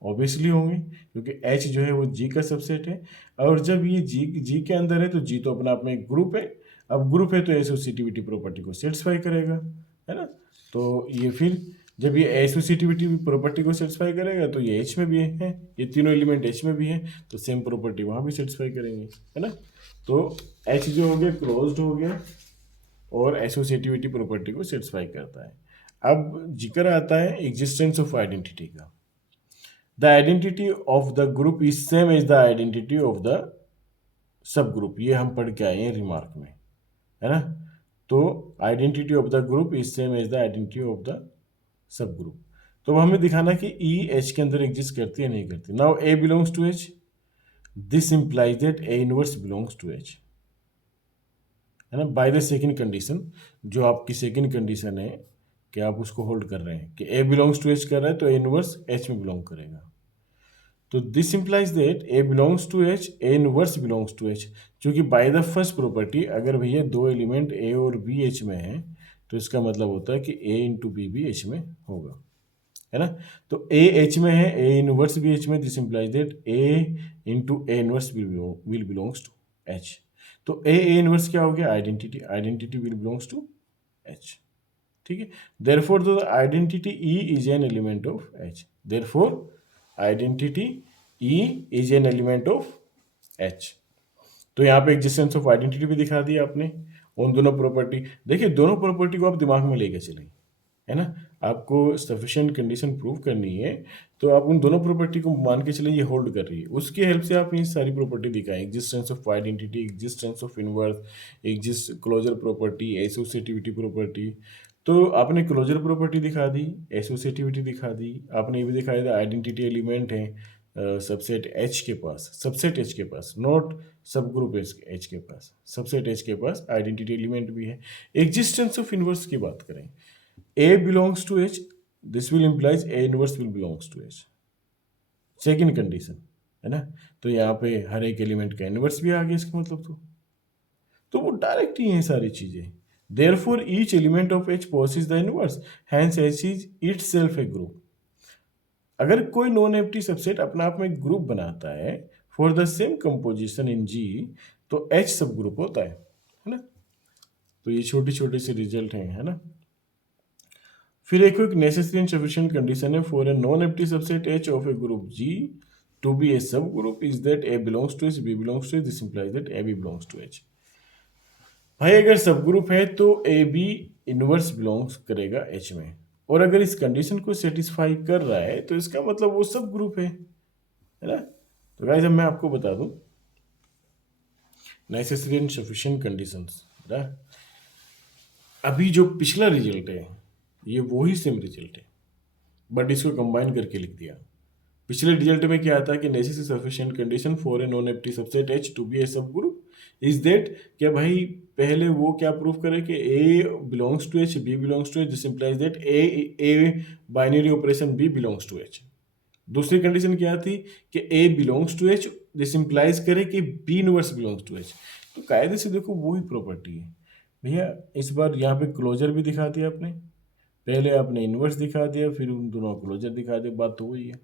ऑब्वियसली होंगे, क्योंकि एच जो है वो जी का सबसेट है। और जब ये जी के अंदर है तो जी तो अपना आप में एक ग्रुप है। अब ग्रुप है तो एसोसिएटिविटी प्रॉपर्टी को सेटिस्फाई करेगा, है ना। तो ये फिर जब ये एसोसिएटिविटी प्रॉपर्टी को सेटिस्फाई करेगा तो ये एच में भी है, ये तीनों एलिमेंट एच में भी है, तो सेम प्रॉपर्टी वहाँ भी सेटिस्फाई करेंगे, है ना। तो एच जो हो गया क्लोज्ड हो गया और एसोसिएटिविटी प्रॉपर्टी को सेटिस्फाई करता है। अब जिक्र आता है एग्जिस्टेंस ऑफ आइडेंटिटी का। The identity of the group is same as the identity of the subgroup, ये हम पढ़ के आए हैं रिमार्क में, है ना। तो identity of the group is same as the identity of the subgroup. तो अब हमें दिखाना कि ई एच के अंदर एग्जिस्ट करती है नहीं करती। Now A belongs to H, this implies that A inverse belongs to H, है ना। बाय द सेकंड कंडीशन, जो आपकी सेकंड कंडीशन है कि आप उसको होल्ड कर रहे हैं कि ए बिलोंग्स टू एच कर रहा है तो ए इनवर्स एच में बिलोंग करेगा। तो this implies that A belongs to H, A inverse belongs to H. क्योंकि बाय द फर्स्ट प्रॉपर्टी अगर भैया दो एलिमेंट ए और बी एच में है तो इसका मतलब होता है कि ए इंटू बी भी एच में होगा, है ना। तो ए एच में है, ए इनवर्स भी एच में, this implies that A into A inverse will belongs to H. तो ए इनवर्स क्या हो गया, identity, identity will belongs to h, ठीक है। Therefore the identity E is an element of h, therefore identity E is an element of h. तो यहाँ पे एग्जिस्टेंस ऑफ आइडेंटिटी भी दिखा दी आपने, उन दोनों प्रॉपर्टी। देखिए दोनों प्रॉपर्टी को आप दिमाग में लेके चलें, है ना। आपको सफिशिएंट कंडीशन प्रूव करनी है, तो आप उन दोनों प्रॉपर्टी को मान के चलें ये होल्ड कर रही है, उसकी हेल्प से आप ये सारी प्रॉपर्टी दिखाएं, existence of identity, existence of inverse, exist closure property, associativity property. तो आपने क्लोजर प्रॉपर्टी दिखा दी, एसोसिएटिविटी दिखा दी, आपने ये भी दिखाया था आइडेंटिटी एलिमेंट है सबसेट एच के पास, सबसेट एच के पास, नॉट सब ग्रुप एच के पास, सबसेट एच के पास आइडेंटिटी एलिमेंट भी है। एग्जिस्टेंस ऑफ इनवर्स की बात करें, A belongs to H, this will implies A inverse will belongs to H, second condition, है ना। तो यहाँ पे हर एक एलिमेंट का इनवर्स भी आ गया इसका मतलब, तो वो डायरेक्ट ही हैं सारी चीजें। Therefore each element of H possesses the inverse, hence H is itself a group. अगर कोई नॉन एम्प्टी सबसेट अपना आप में ग्रुप बनाता है for the same composition in G, तो H सब ग्रुप होता है ना। तो ये छोटे छोटे से रिजल्ट हैं, है ना। फिर एक नेसेसरी एंड सफिशिएंट कंडीशन है for a non empty subset H of a group G to be a subgroup is that A belongs to H, B belongs to H, this implies that AB belongs to H। भाई अगर सब ग्रुप है तो AB इनवर्स बिलोंग्स करेगा H में, और अगर इस कंडीशन को सेटिस्फाई कर रहा है तो इसका मतलब वो सब ग्रुप है ना। तो गाइस अब मैं आपको बता दूं नेसेसरी एंड सफिशिएंट कंडीशंस, अभी जो पिछला रिजल्ट है ये वही सेम रिजल्ट है, बट इसको कंबाइन करके लिख दिया। पिछले रिजल्ट में क्या आता है कि necessary sufficient condition for a non empty subset H to be a subgroup is that, क्या भाई पहले वो क्या प्रूव करे कि A belongs to H, B belongs to H, this implies that A binary operation B belongs to H। दूसरी कंडीशन क्या थी कि A belongs to H, this implies करे कि B inverse belongs to H। तो कायदे से देखो वही प्रॉपर्टी है भैया। इस बार यहाँ पे क्लोजर भी दिखा दिया आपने, पहले आपने इनवर्स दिखा दिया, फिर उन दोनों क्लोजर दिखा दिया, बात तो वही है।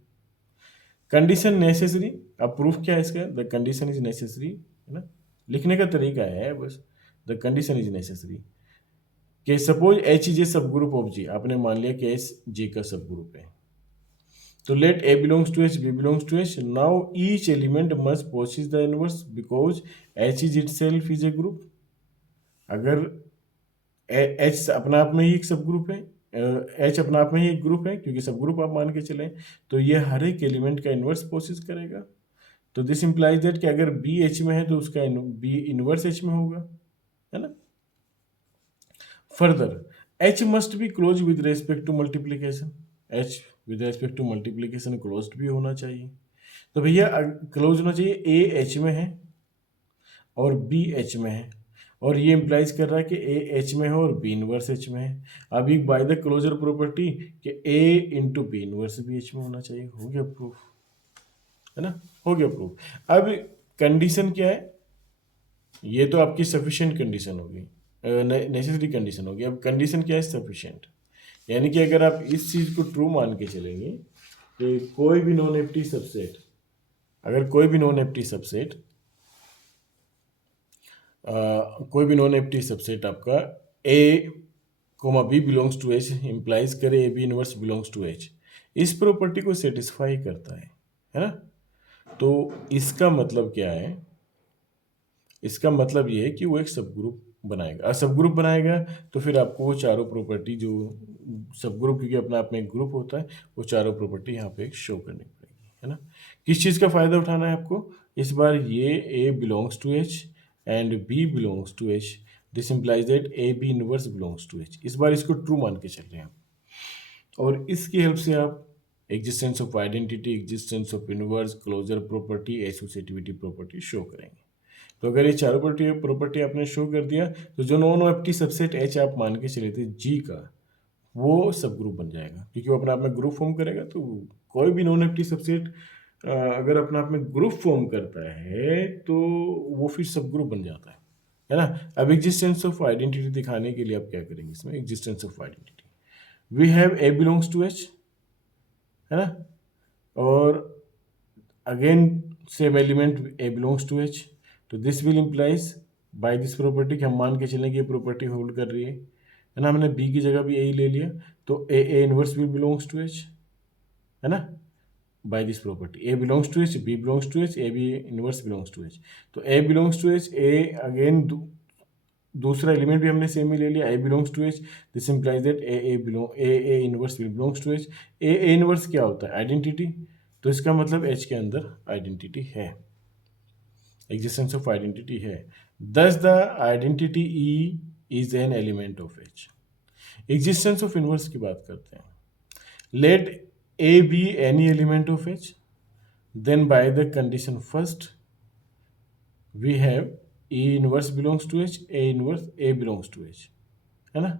कंडीशन नेसेसरी, अब प्रूफ क्या है इसका, द कंडीशन इज नेसेसरी, है ना। लिखने का तरीका है बस, द कंडीशन इज नेसेसरी कि suppose H is a subgroup of G, आपने मान लिया कि H G का सब ग्रुप है, तो let A belongs to H, B belongs to H, now each element must possess the inverse because H is itself is a group. अगर H अपना आप में ही एक सब ग्रुप है, H अपना आप में ही एक ग्रुप है क्योंकि सब ग्रुप आप मान के चलें, तो ये हर एक एलिमेंट का इनवर्स पोसेस करेगा। तो दिस इंप्लाइज दैट कि अगर B H में है तो उसका B इनवर्स H में होगा, है ना। Further H must be close with respect to multiplication, H with respect to multiplication close भी होना चाहिए। तो भैया क्लोज होना चाहिए, A H में है और B H में है, और ये इंप्लाइज कर रहा है कि A H में है और B इनवर्स H में है। अब एक बाय द क्लोजर प्रॉपर्टी कि A इंटू बी इनवर्स भी H में होना चाहिए, हो गया प्रूफ, है ना, हो गया प्रूफ। अब कंडीशन क्या है, ये तो आपकी सफिशिएंट कंडीशन होगी, नेसेसरी कंडीशन होगी। अब कंडीशन क्या है, सफिशिएंट, यानी कि अगर आप इस चीज को ट्रू मान के चलेंगे तो कोई भी नॉन एम्प्टी सबसेट, अगर कोई भी नॉन एम्प्टी सबसेट कोई भी नॉन एम्प्टी सबसेट आपका A comma B belongs to H implies करे A B inverse belongs to H, इस प्रॉपर्टी को सेटिस्फाई करता है ना। तो इसका मतलब क्या है, इसका मतलब ये है कि वो एक सब ग्रुप बनाएगा, सब ग्रुप बनाएगा तो फिर आपको वो चारों प्रॉपर्टी जो सब ग्रुप, क्योंकि अपना आप में एक ग्रुप होता है, वो चारों प्रॉपर्टी यहाँ पे एक शो करनी पड़ेगी, है ना। किस चीज़ का फायदा उठाना है आपको, इस बार ये A belongs to H and B belongs to H, this implies that A B inverse belongs to H, इस बार इसको ट्रू मान के चल रहे हैं आप, और इसकी हेल्प से आप existence of identity, existence of inverse, closure property, associativity property show करेंगे। तो अगर ये चारों प्रॉपर्टी आपने शो कर दिया तो जो नॉन एम्प्टी सबसेट H आप मान के चले थे G का, वो सब ग्रुप बन जाएगा, क्योंकि वो अपने आप में ग्रुप फॉर्म करेगा। तो कोई भी नॉन एम्प्टी सबसेट अगर अपने आप में ग्रुप फॉर्म करता है तो वो फिर सब ग्रुप बन जाता है, है ना। अब एग्जिस्टेंस ऑफ आइडेंटिटी दिखाने के लिए आप क्या करेंगे, इसमें existence of identity we have A belongs to H, है ना, और again same element A belongs to H, तो this will implies by this property कि हम मान के चलें कि ये प्रॉपर्टी होल्ड कर रही है ना, हमने बी की जगह भी ए ही ले लिया, तो ए inverse will belongs to H, है ना, by this property A belongs to H, B belongs to H, A B inverse belongs to H, तो A belongs to H, A again दूसरा एलिमेंट भी हमने सेम ही ले लिया, A belongs to H, this implies that A inverse will belongs to H. A inverse क्या होता है, आइडेंटिटी, तो इसका मतलब एच के अंदर आइडेंटिटी है, एग्जिस्टेंस ऑफ आइडेंटिटी है, thus the identity E is an element of H. Existence of inverse की बात करते हैं, let A B any element of H, then by the condition first we have E inverse belongs to H, A inverse A belongs to H, है ना,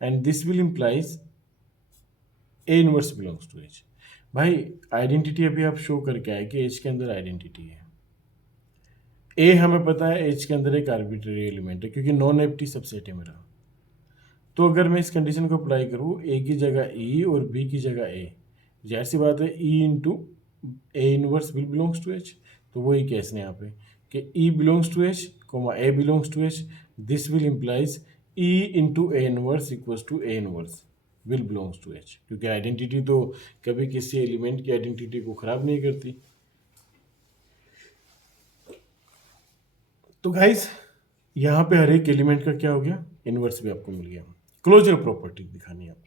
and this will implies A inverse belongs to H। भाई आइडेंटिटी अभी आप शो करके आए कि H के अंदर आइडेंटिटी है, A हमें पता है H के अंदर एक आर्बिट्रेरी एलिमेंट है क्योंकि नॉन एम्प्टी सबसेट है मेरा, तो अगर मैं इस कंडीशन को अप्लाई करूँ A की जगह E और B की जगह A, जाहिर सी बात है E into A inverse will belongs to H, तो वही केस है यहाँ पे कि E belongs to H comma A belongs to H, this will implies E into A inverse equals to A inverse will belongs to H, क्योंकि आइडेंटिटी तो कभी किसी एलिमेंट की आइडेंटिटी को खराब नहीं करती। तो गाइस यहाँ पे हर एक एलिमेंट का क्या हो गया, इनवर्स भी आपको मिल गया। क्लोजर प्रॉपर्टी दिखानी है आपको,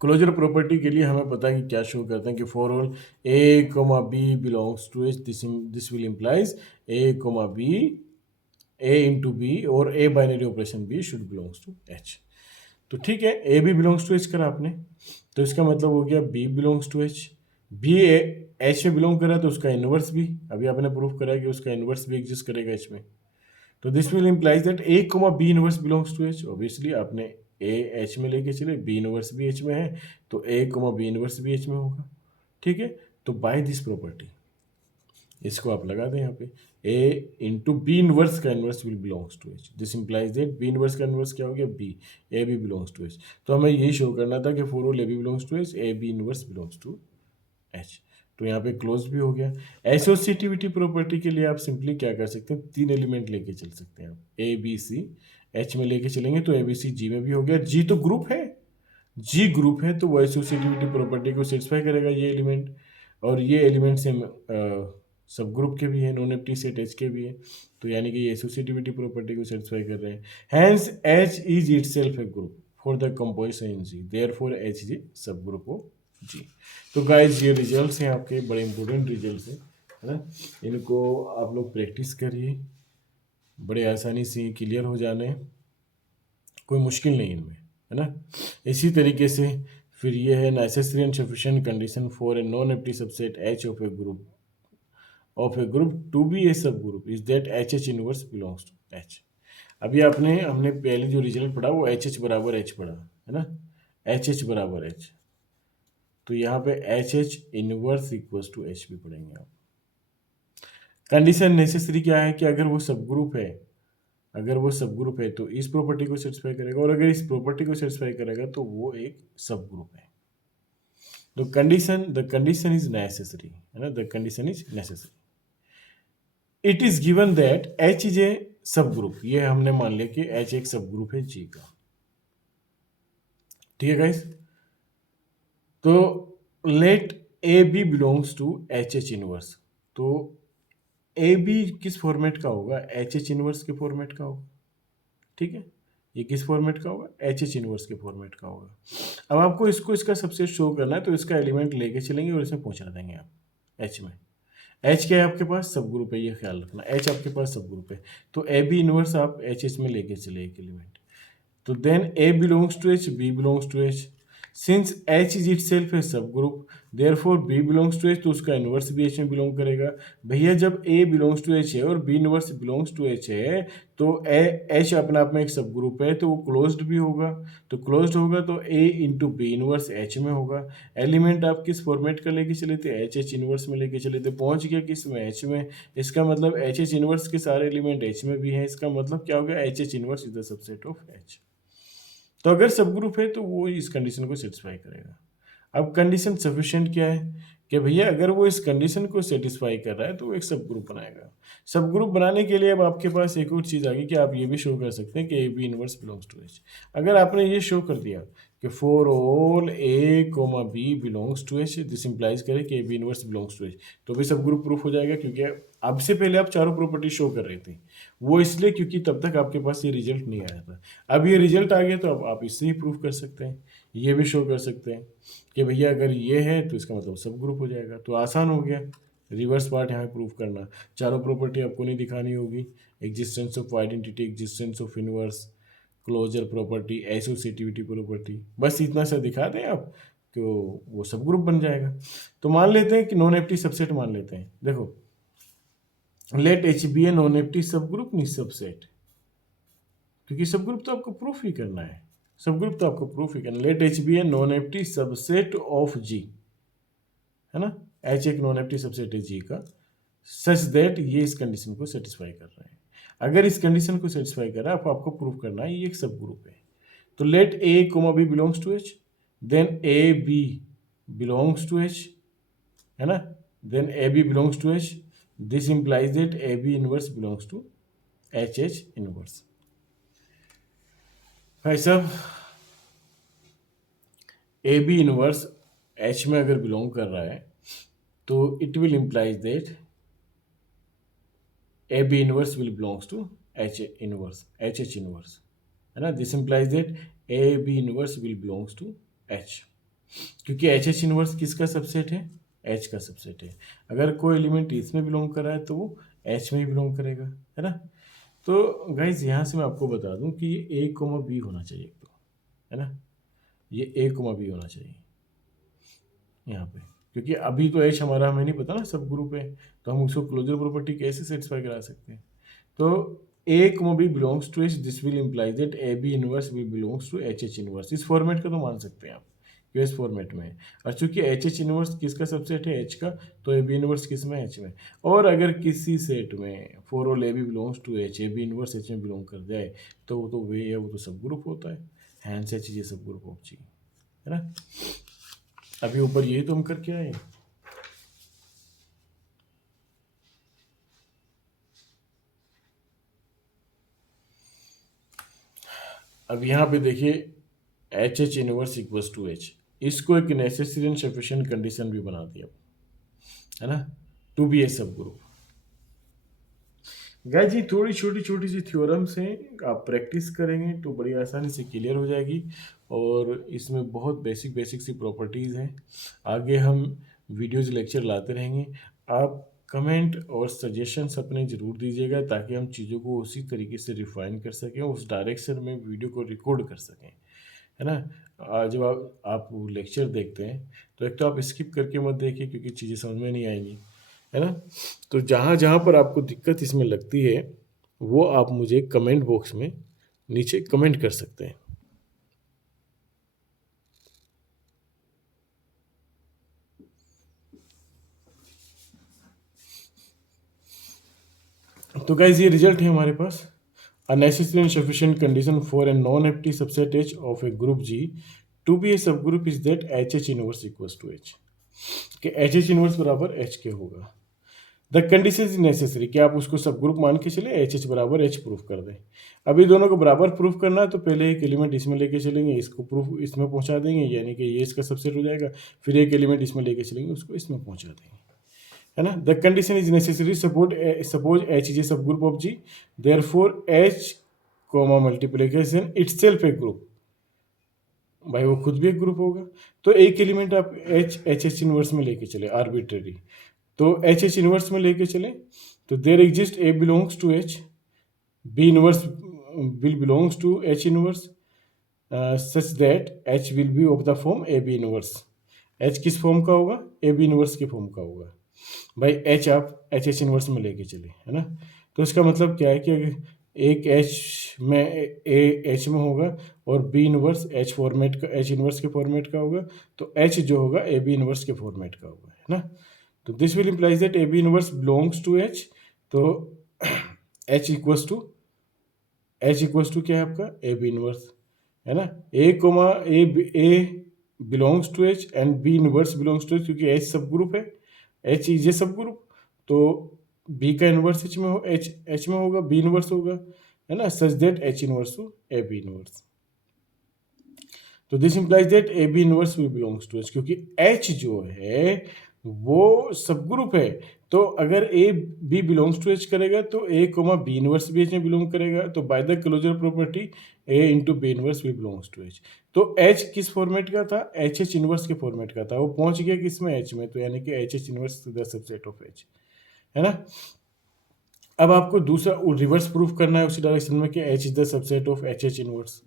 क्लोजर प्रॉपर्टी के लिए हमें पता है कि क्या शो करते हैं कि for all A comma B belongs to H, this will implies A comma B A into B और A binary operation B should belongs to H. तो ठीक है, A B belongs to H करा आपने, तो इसका मतलब हो गया B belongs to H, B H में बिलोंग करा तो उसका इनवर्स भी, अभी आपने प्रूफ करा कि उसका इनवर्स भी एग्जिस्ट करेगा एच में, तो this will implies that A comma B inverse belongs to H. Obviously आपने ए एच में लेके चले, बी इनवर्स भी एच में है, तो ए कोमा बी इनवर्स भी एच में होगा, ठीक है। तो बाय दिस प्रॉपर्टी इसको आप लगा दें यहाँ पे, ए इंटू बी इनवर्स का inverse will belongs to H, this implies that B inverse का इनवर्स क्या हो गया, B, A B belongs to H. तो हमें यही शो करना था कि for all A B belongs to H, A B inverse belongs to H, तो यहाँ पे क्लोज भी हो गया। एसोसिएटिविटी प्रॉपर्टी के लिए आप सिंपली क्या कर सकते हैं, तीन एलिमेंट लेके चल सकते हैं आप, ए बी सी एच में लेके चलेंगे तो ए बी सी जी में भी हो गया, जी तो ग्रुप है, जी ग्रुप है तो वो एसोसिएटिविटी प्रॉपर्टी को सेटिस्फाई करेगा ये एलिमेंट, और ये एलिमेंट से सब ग्रुप के भी हैं, नॉन एम्प्टी सेट एच के भी है, तो यानी कि ये एसोसिएटिविटी प्रॉपर्टी को सेटिस्फाई कर रहे हैं। Hence H is itself a group for the composition in G, therefore H is subgroup of G. तो गाइज ये रिजल्ट्स हैं आपके, बड़े इंपॉर्टेंट रिजल्ट्स हैं, है ना, इनको आप लोग प्रैक्टिस करिए, बड़े आसानी से क्लियर हो जाने हैं, कोई मुश्किल नहीं इनमें, है ना। इसी तरीके से फिर ये है necessary and sufficient condition for a non empty subset H of a group to be a subgroup is that H H inverse belongs to H. अभी हमने पहले जो रिजल्ट पढ़ा वो एच एच बराबर एच पढ़ा, है ना, एच एच बराबर एच, तो यहाँ पे H H inverse equals to H भी पढ़ेंगे आप। कंडीशन नेसेसरी क्या है कि अगर वो सब ग्रुप है, अगर वो सब ग्रुप है तो इस प्रॉपर्टी को सेटिस्फाई करेगा, और अगर इस प्रॉपर्टी को सेटिस्फाई करेगा तो वो एक सब ग्रुप है। तो द कंडीशन इज नेसेसरी, है ना, the condition is necessary. It is given that H is a subgroup, ये हमने मान लिया कि एच एक सब ग्रुप है जी का, ठीक है गाइस। तो let A B belongs to H H inverse, तो ए बी किस फॉर्मेट का होगा, एच एच इनवर्स के फॉर्मेट का होगा, ठीक है, ये किस फॉर्मेट का होगा, एच एच इनवर्स के फॉर्मेट का होगा। अब आपको इसका सबसेट शो करना है तो इसका एलिमेंट लेके चलेंगे और इसमें पहुंचा देंगे आप एच में। एच क्या है आपके पास, सब ग्रुप है, ये ख्याल रखना, एच आपके पास सब ग्रुप है, तो ए बी इनवर्स आप एच एच में लेके चले एक एलिमेंट, तो then A belongs to H, B belongs to H, since H is itself है subgroup, therefore B belongs to H, तो उसका इनवर्स भी एच में बिलोंग करेगा। भैया जब ए बिलोंग्स टू एच है और B inverse belongs to H है तो एच अपने आप में एक सब ग्रुप है, तो वो क्लोज्ड भी होगा। तो क्लोज्ड होगा तो ए इंटू बी इनवर्स एच में होगा। एलिमेंट आप किस फॉर्मेट का लेके चले थे, एच एच इनवर्स में लेके चले थे, पहुंच गया किस में, एच में। इसका मतलब एच एच इनवर्स के सारे एलिमेंट एच में भी हैं, इसका मतलब क्या हो गया, H H inverse is the subset of h. तो अगर सब ग्रुप है तो वो इस कंडीशन को सेटिस्फाई करेगा। अब कंडीशन सफिशिएंट क्या है कि भैया अगर वो इस कंडीशन को सेटिस्फाई कर रहा है तो वो एक सब ग्रुप बनाएगा। सब ग्रुप बनाने के लिए अब आपके पास एक और चीज़ आ गई कि आप ये भी शो कर सकते हैं कि A B inverse belongs to H. अगर आपने ये शो कर दिया कि for all A comma B belongs to H, this implies करे कि A B inverse belongs to H, तो भी सब ग्रुप प्रूफ हो जाएगा। क्योंकि अब से पहले आप चारों प्रॉपर्टी शो कर रहे थे, वो इसलिए क्योंकि तब तक आपके पास ये रिजल्ट नहीं आया था। अब ये रिजल्ट आ गया तो अब आप इससे ही प्रूफ कर सकते हैं, ये भी शो कर सकते हैं कि भैया अगर ये है तो इसका मतलब सब ग्रुप हो जाएगा। तो आसान हो गया रिवर्स पार्ट यहाँ प्रूफ करना। चारों प्रॉपर्टी आपको नहीं दिखानी होगी, existence of identity, existence of inverse, closure property, associativity property, बस इतना सा दिखा दें आप तो वो सब ग्रुप बन जाएगा। तो मान लेते हैं कि नॉन एम्प्टी सबसेट मान लेते हैं। देखो let H be a non empty subgroup नहीं सबसेट, क्योंकि सब ग्रुप तो आपको प्रूफ ही करना है, सब ग्रुप तो आपको प्रूफ ही करना है। Let H be a non empty subset of G, है ना, एच एक नॉन एम्प्टी सबसेट है जी का, सच दैट ये इस कंडीशन को सेटिस्फाई कर रहा है। अगर इस कंडीशन को सेटिस्फाई कर रहा है आपको प्रूफ करना है ये एक सब ग्रुप है। तो let A comma B belongs to H, then A B belongs to H, है ना, then A B belongs to H, this implies that A B inverse belongs to H H inverse. भाई साहब ए बी इनवर्स एच में अगर बिलोंग कर रहा है तो it will implies that A B inverse will belongs to H inverse, H H inverse, है ना। This implies that A B inverse will belongs to H, क्योंकि एच एच इनवर्स किसका सबसेट है, एच का सबसेट है। अगर कोई एलिमेंट इसमें बिलोंग कर रहा है तो वो एच में ही बिलोंग करेगा, है ना। तो गाइज यहाँ से मैं आपको बता दूं कि ये ए कोमा बी होना चाहिए, तो है ना, ये ए कोमा बी होना चाहिए यहाँ पे, क्योंकि अभी तो एच हमारा हमें नहीं पता ना सब ग्रुप है, तो हम उसको क्लोजर प्रॉपर्टी कैसे सेटिस्फाई करा सकते हैं। तो A comma B belongs to H, this will implies that A B inverse will belongs to H H inverse. इस फॉर्मेट का तो मान सकते हैं आप, यूएस फॉर्मेट में है। और चूंकि एच एच इनवर्स किसका सबसेट है, एच का, तो ए बी इनवर्स किस में, एच में। और अगर किसी सेट में for all A B belongs to H, A B inverse H में बिलोंग कर जाए तो वो तो वे है, वो तो सब ग्रुप होता है, हैंस एच ये सब ग्रुप ऑफ जी, है ना। अभी ऊपर यही तो हम करके आए। अब यहाँ पे देखिए H H inverse equals to H, इसको एक नेसेसरी एंड सफिशिएंट कंडीशन भी बना दिया, है ना, टू बी ए सब ग्रुप। गाइस जी थोड़ी छोटी छोटी सी थ्योरम्स हैं, आप प्रैक्टिस करेंगे तो बड़ी आसानी से क्लियर हो जाएगी। और इसमें बहुत बेसिक बेसिक सी प्रॉपर्टीज़ हैं। आगे हम वीडियोज़ लेक्चर लाते रहेंगे। आप कमेंट और सजेशंस अपने ज़रूर दीजिएगा ताकि हम चीज़ों को उसी तरीके से रिफाइन कर सकें, उस डायरेक्शन में वीडियो को रिकॉर्ड कर सकें, है ना। जब आप लेक्चर देखते हैं तो एक तो आप स्किप करके मत देखिए क्योंकि चीज़ें समझ में नहीं आएंगी, है ना। तो जहाँ जहाँ पर आपको दिक्कत इसमें लगती है वो आप मुझे कमेंट बॉक्स में नीचे कमेंट कर सकते हैं। तो गाइज ये रिजल्ट है हमारे पास, a necessary and sufficient condition for a non-empty subset H of a group G to be a subgroup is that HH inverse equals to H, कि HH इनवर्स बराबर H के होगा। द कंडीशन इज नेसेसरी कि आप उसको सब ग्रुप मान के चले, एच एच बराबर एच प्रूफ कर दें। अभी दोनों को बराबर प्रूफ करना है तो पहले एक एलिमेंट इसमें लेके चलेंगे, इसको प्रूफ इसमें पहुंचा देंगे, यानी कि ये इसका सबसेट हो जाएगा। फिर एक एलिमेंट इसमें लेके चलेंगे, उसको इसमें पहुंचा देंगे, है ना। The condition is necessary suppose H is a subgroup of G, therefore H comma multiplication itself a group, भाई वो खुद भी एक ग्रुप होगा। तो एक एलिमेंट आप एच एच इनवर्स में लेके चले आर्बिट्रेरी, तो एच एच इनवर्स में लेके चले तो there exist A belongs to H, B inverse will belongs to H inverse, such that H will be of the form A B inverse. H किस फॉर्म का होगा? ए बी इनवर्स के फॉर्म का होगा। भाई एच आप एच एच इनवर्स में लेके चले, है ना। तो इसका मतलब क्या है कि अगर एक एच में ए एच में होगा और बी इनवर्स एच फॉर्मेट का, एच इनवर्स के फॉर्मेट का होगा, तो एच जो होगा ए बी इनवर्स के फॉर्मेट का होगा, है ना। तो this will implies that A B inverse belongs to H. तो एच इक्वल्स टू क्या है आपका? ए बी इनवर्स, है ना। A comma A belongs to H and B inverse belongs to H, क्योंकि एच सब ग्रुप है, H is a subgroup. तो बी का इनवर्स एच में हो, एच में होगा, बी इनवर्स होगा, है ना। Such that H inverse to A B inverse. तो this implies that A B inverse भी बिलोंग्स टू एच, क्योंकि एच जो है वो सब ग्रुप है। तो अगर A B belongs to H करेगा तो ए कोमा बी इनवर्स भी एच में बिलोंग करेगा। तो by the closure property A into B inverse भी बिलोंग्स टू एच। तो एच किस फॉर्मेट का था? एच एच इनवर्स के फॉर्मेट का था। वो पहुंच गया किस में? एच में। तो यानी कि H H inverse the subset of H, है ना। अब आपको दूसरा रिवर्स प्रूफ करना है उसी डायरेक्शन में कि H is the subset of H H inverse,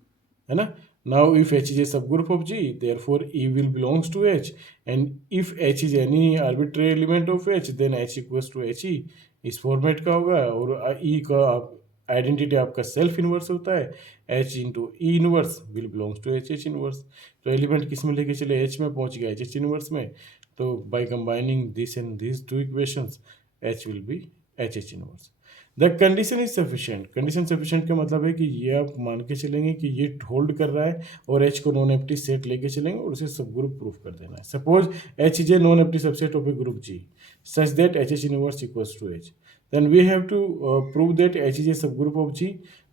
है ना। Now if H is a subgroup of G, therefore E will belongs to H, and if H is any arbitrary element of H, then H equals to H E. इस फॉर्मेट का होगा। और ई का आइडेंटिटी आपका सेल्फ इनवर्स होता है, H into E inverse will belongs to H H inverse. तो एलिमेंट किस में लेके चले? एच में पहुंच गया, एच एच इनवर्स में। तो by combining this and this two equations, H will B H H inverse. The condition is sufficient. Condition sufficient का मतलब है कि ये आप मान के चलेंगे कि ये होल्ड कर रहा है, और एच को नॉन एम्प्टी सेट लेके चलेंगे और उसे सब ग्रुप प्रूफ कर देना है। Suppose H is a non empty subset of a group G such that H H inverse equals to H, then we have to prove that H is a subgroup of G,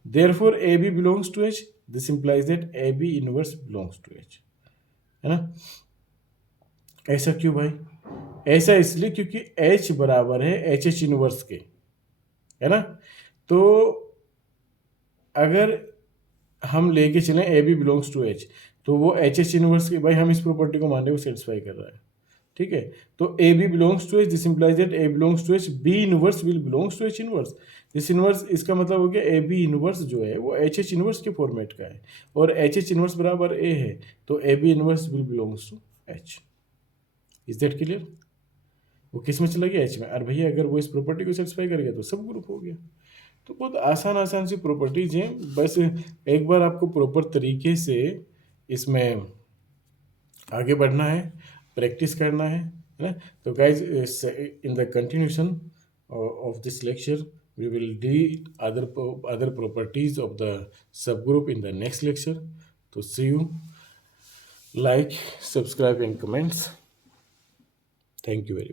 therefore A B belongs to H. This implies that A B inverse belongs to H, है ना। ऐसा क्यों भाई? ऐसा इसलिए क्योंकि एच बराबर है एच एच इनवर्स के, है ना। तो अगर हम लेके चलें A B belongs to H, तो वो एच एच इनवर्स के, भाई हम इस प्रॉपर्टी को मान रहे को सेटिस्फाई कर रहा है, ठीक है। तो A B belongs to H, this implies that A belongs to H, B inverse will belongs to H inverse. This inverse, इसका मतलब हो गया ए बी इनवर्स जो है वो एच एच इनवर्स के फॉर्मेट का है, और एच एच इनवर्स बराबर ए है, तो A B inverse will belongs to H. Is that clear? वो किस में चला गया? एच में। और भैया अगर वो इस प्रॉपर्टी को सेटिस्फाई कर गया तो सब ग्रुप हो गया। तो बहुत आसान आसान सी प्रॉपर्टीज हैं, बस एक बार आपको प्रॉपर तरीके से इसमें आगे बढ़ना है, प्रैक्टिस करना है ना। तो guys in the continuation of this lecture we will deal other properties of the subgroup in the next lecture. So see you. Like, subscribe and comments. Thank you very much.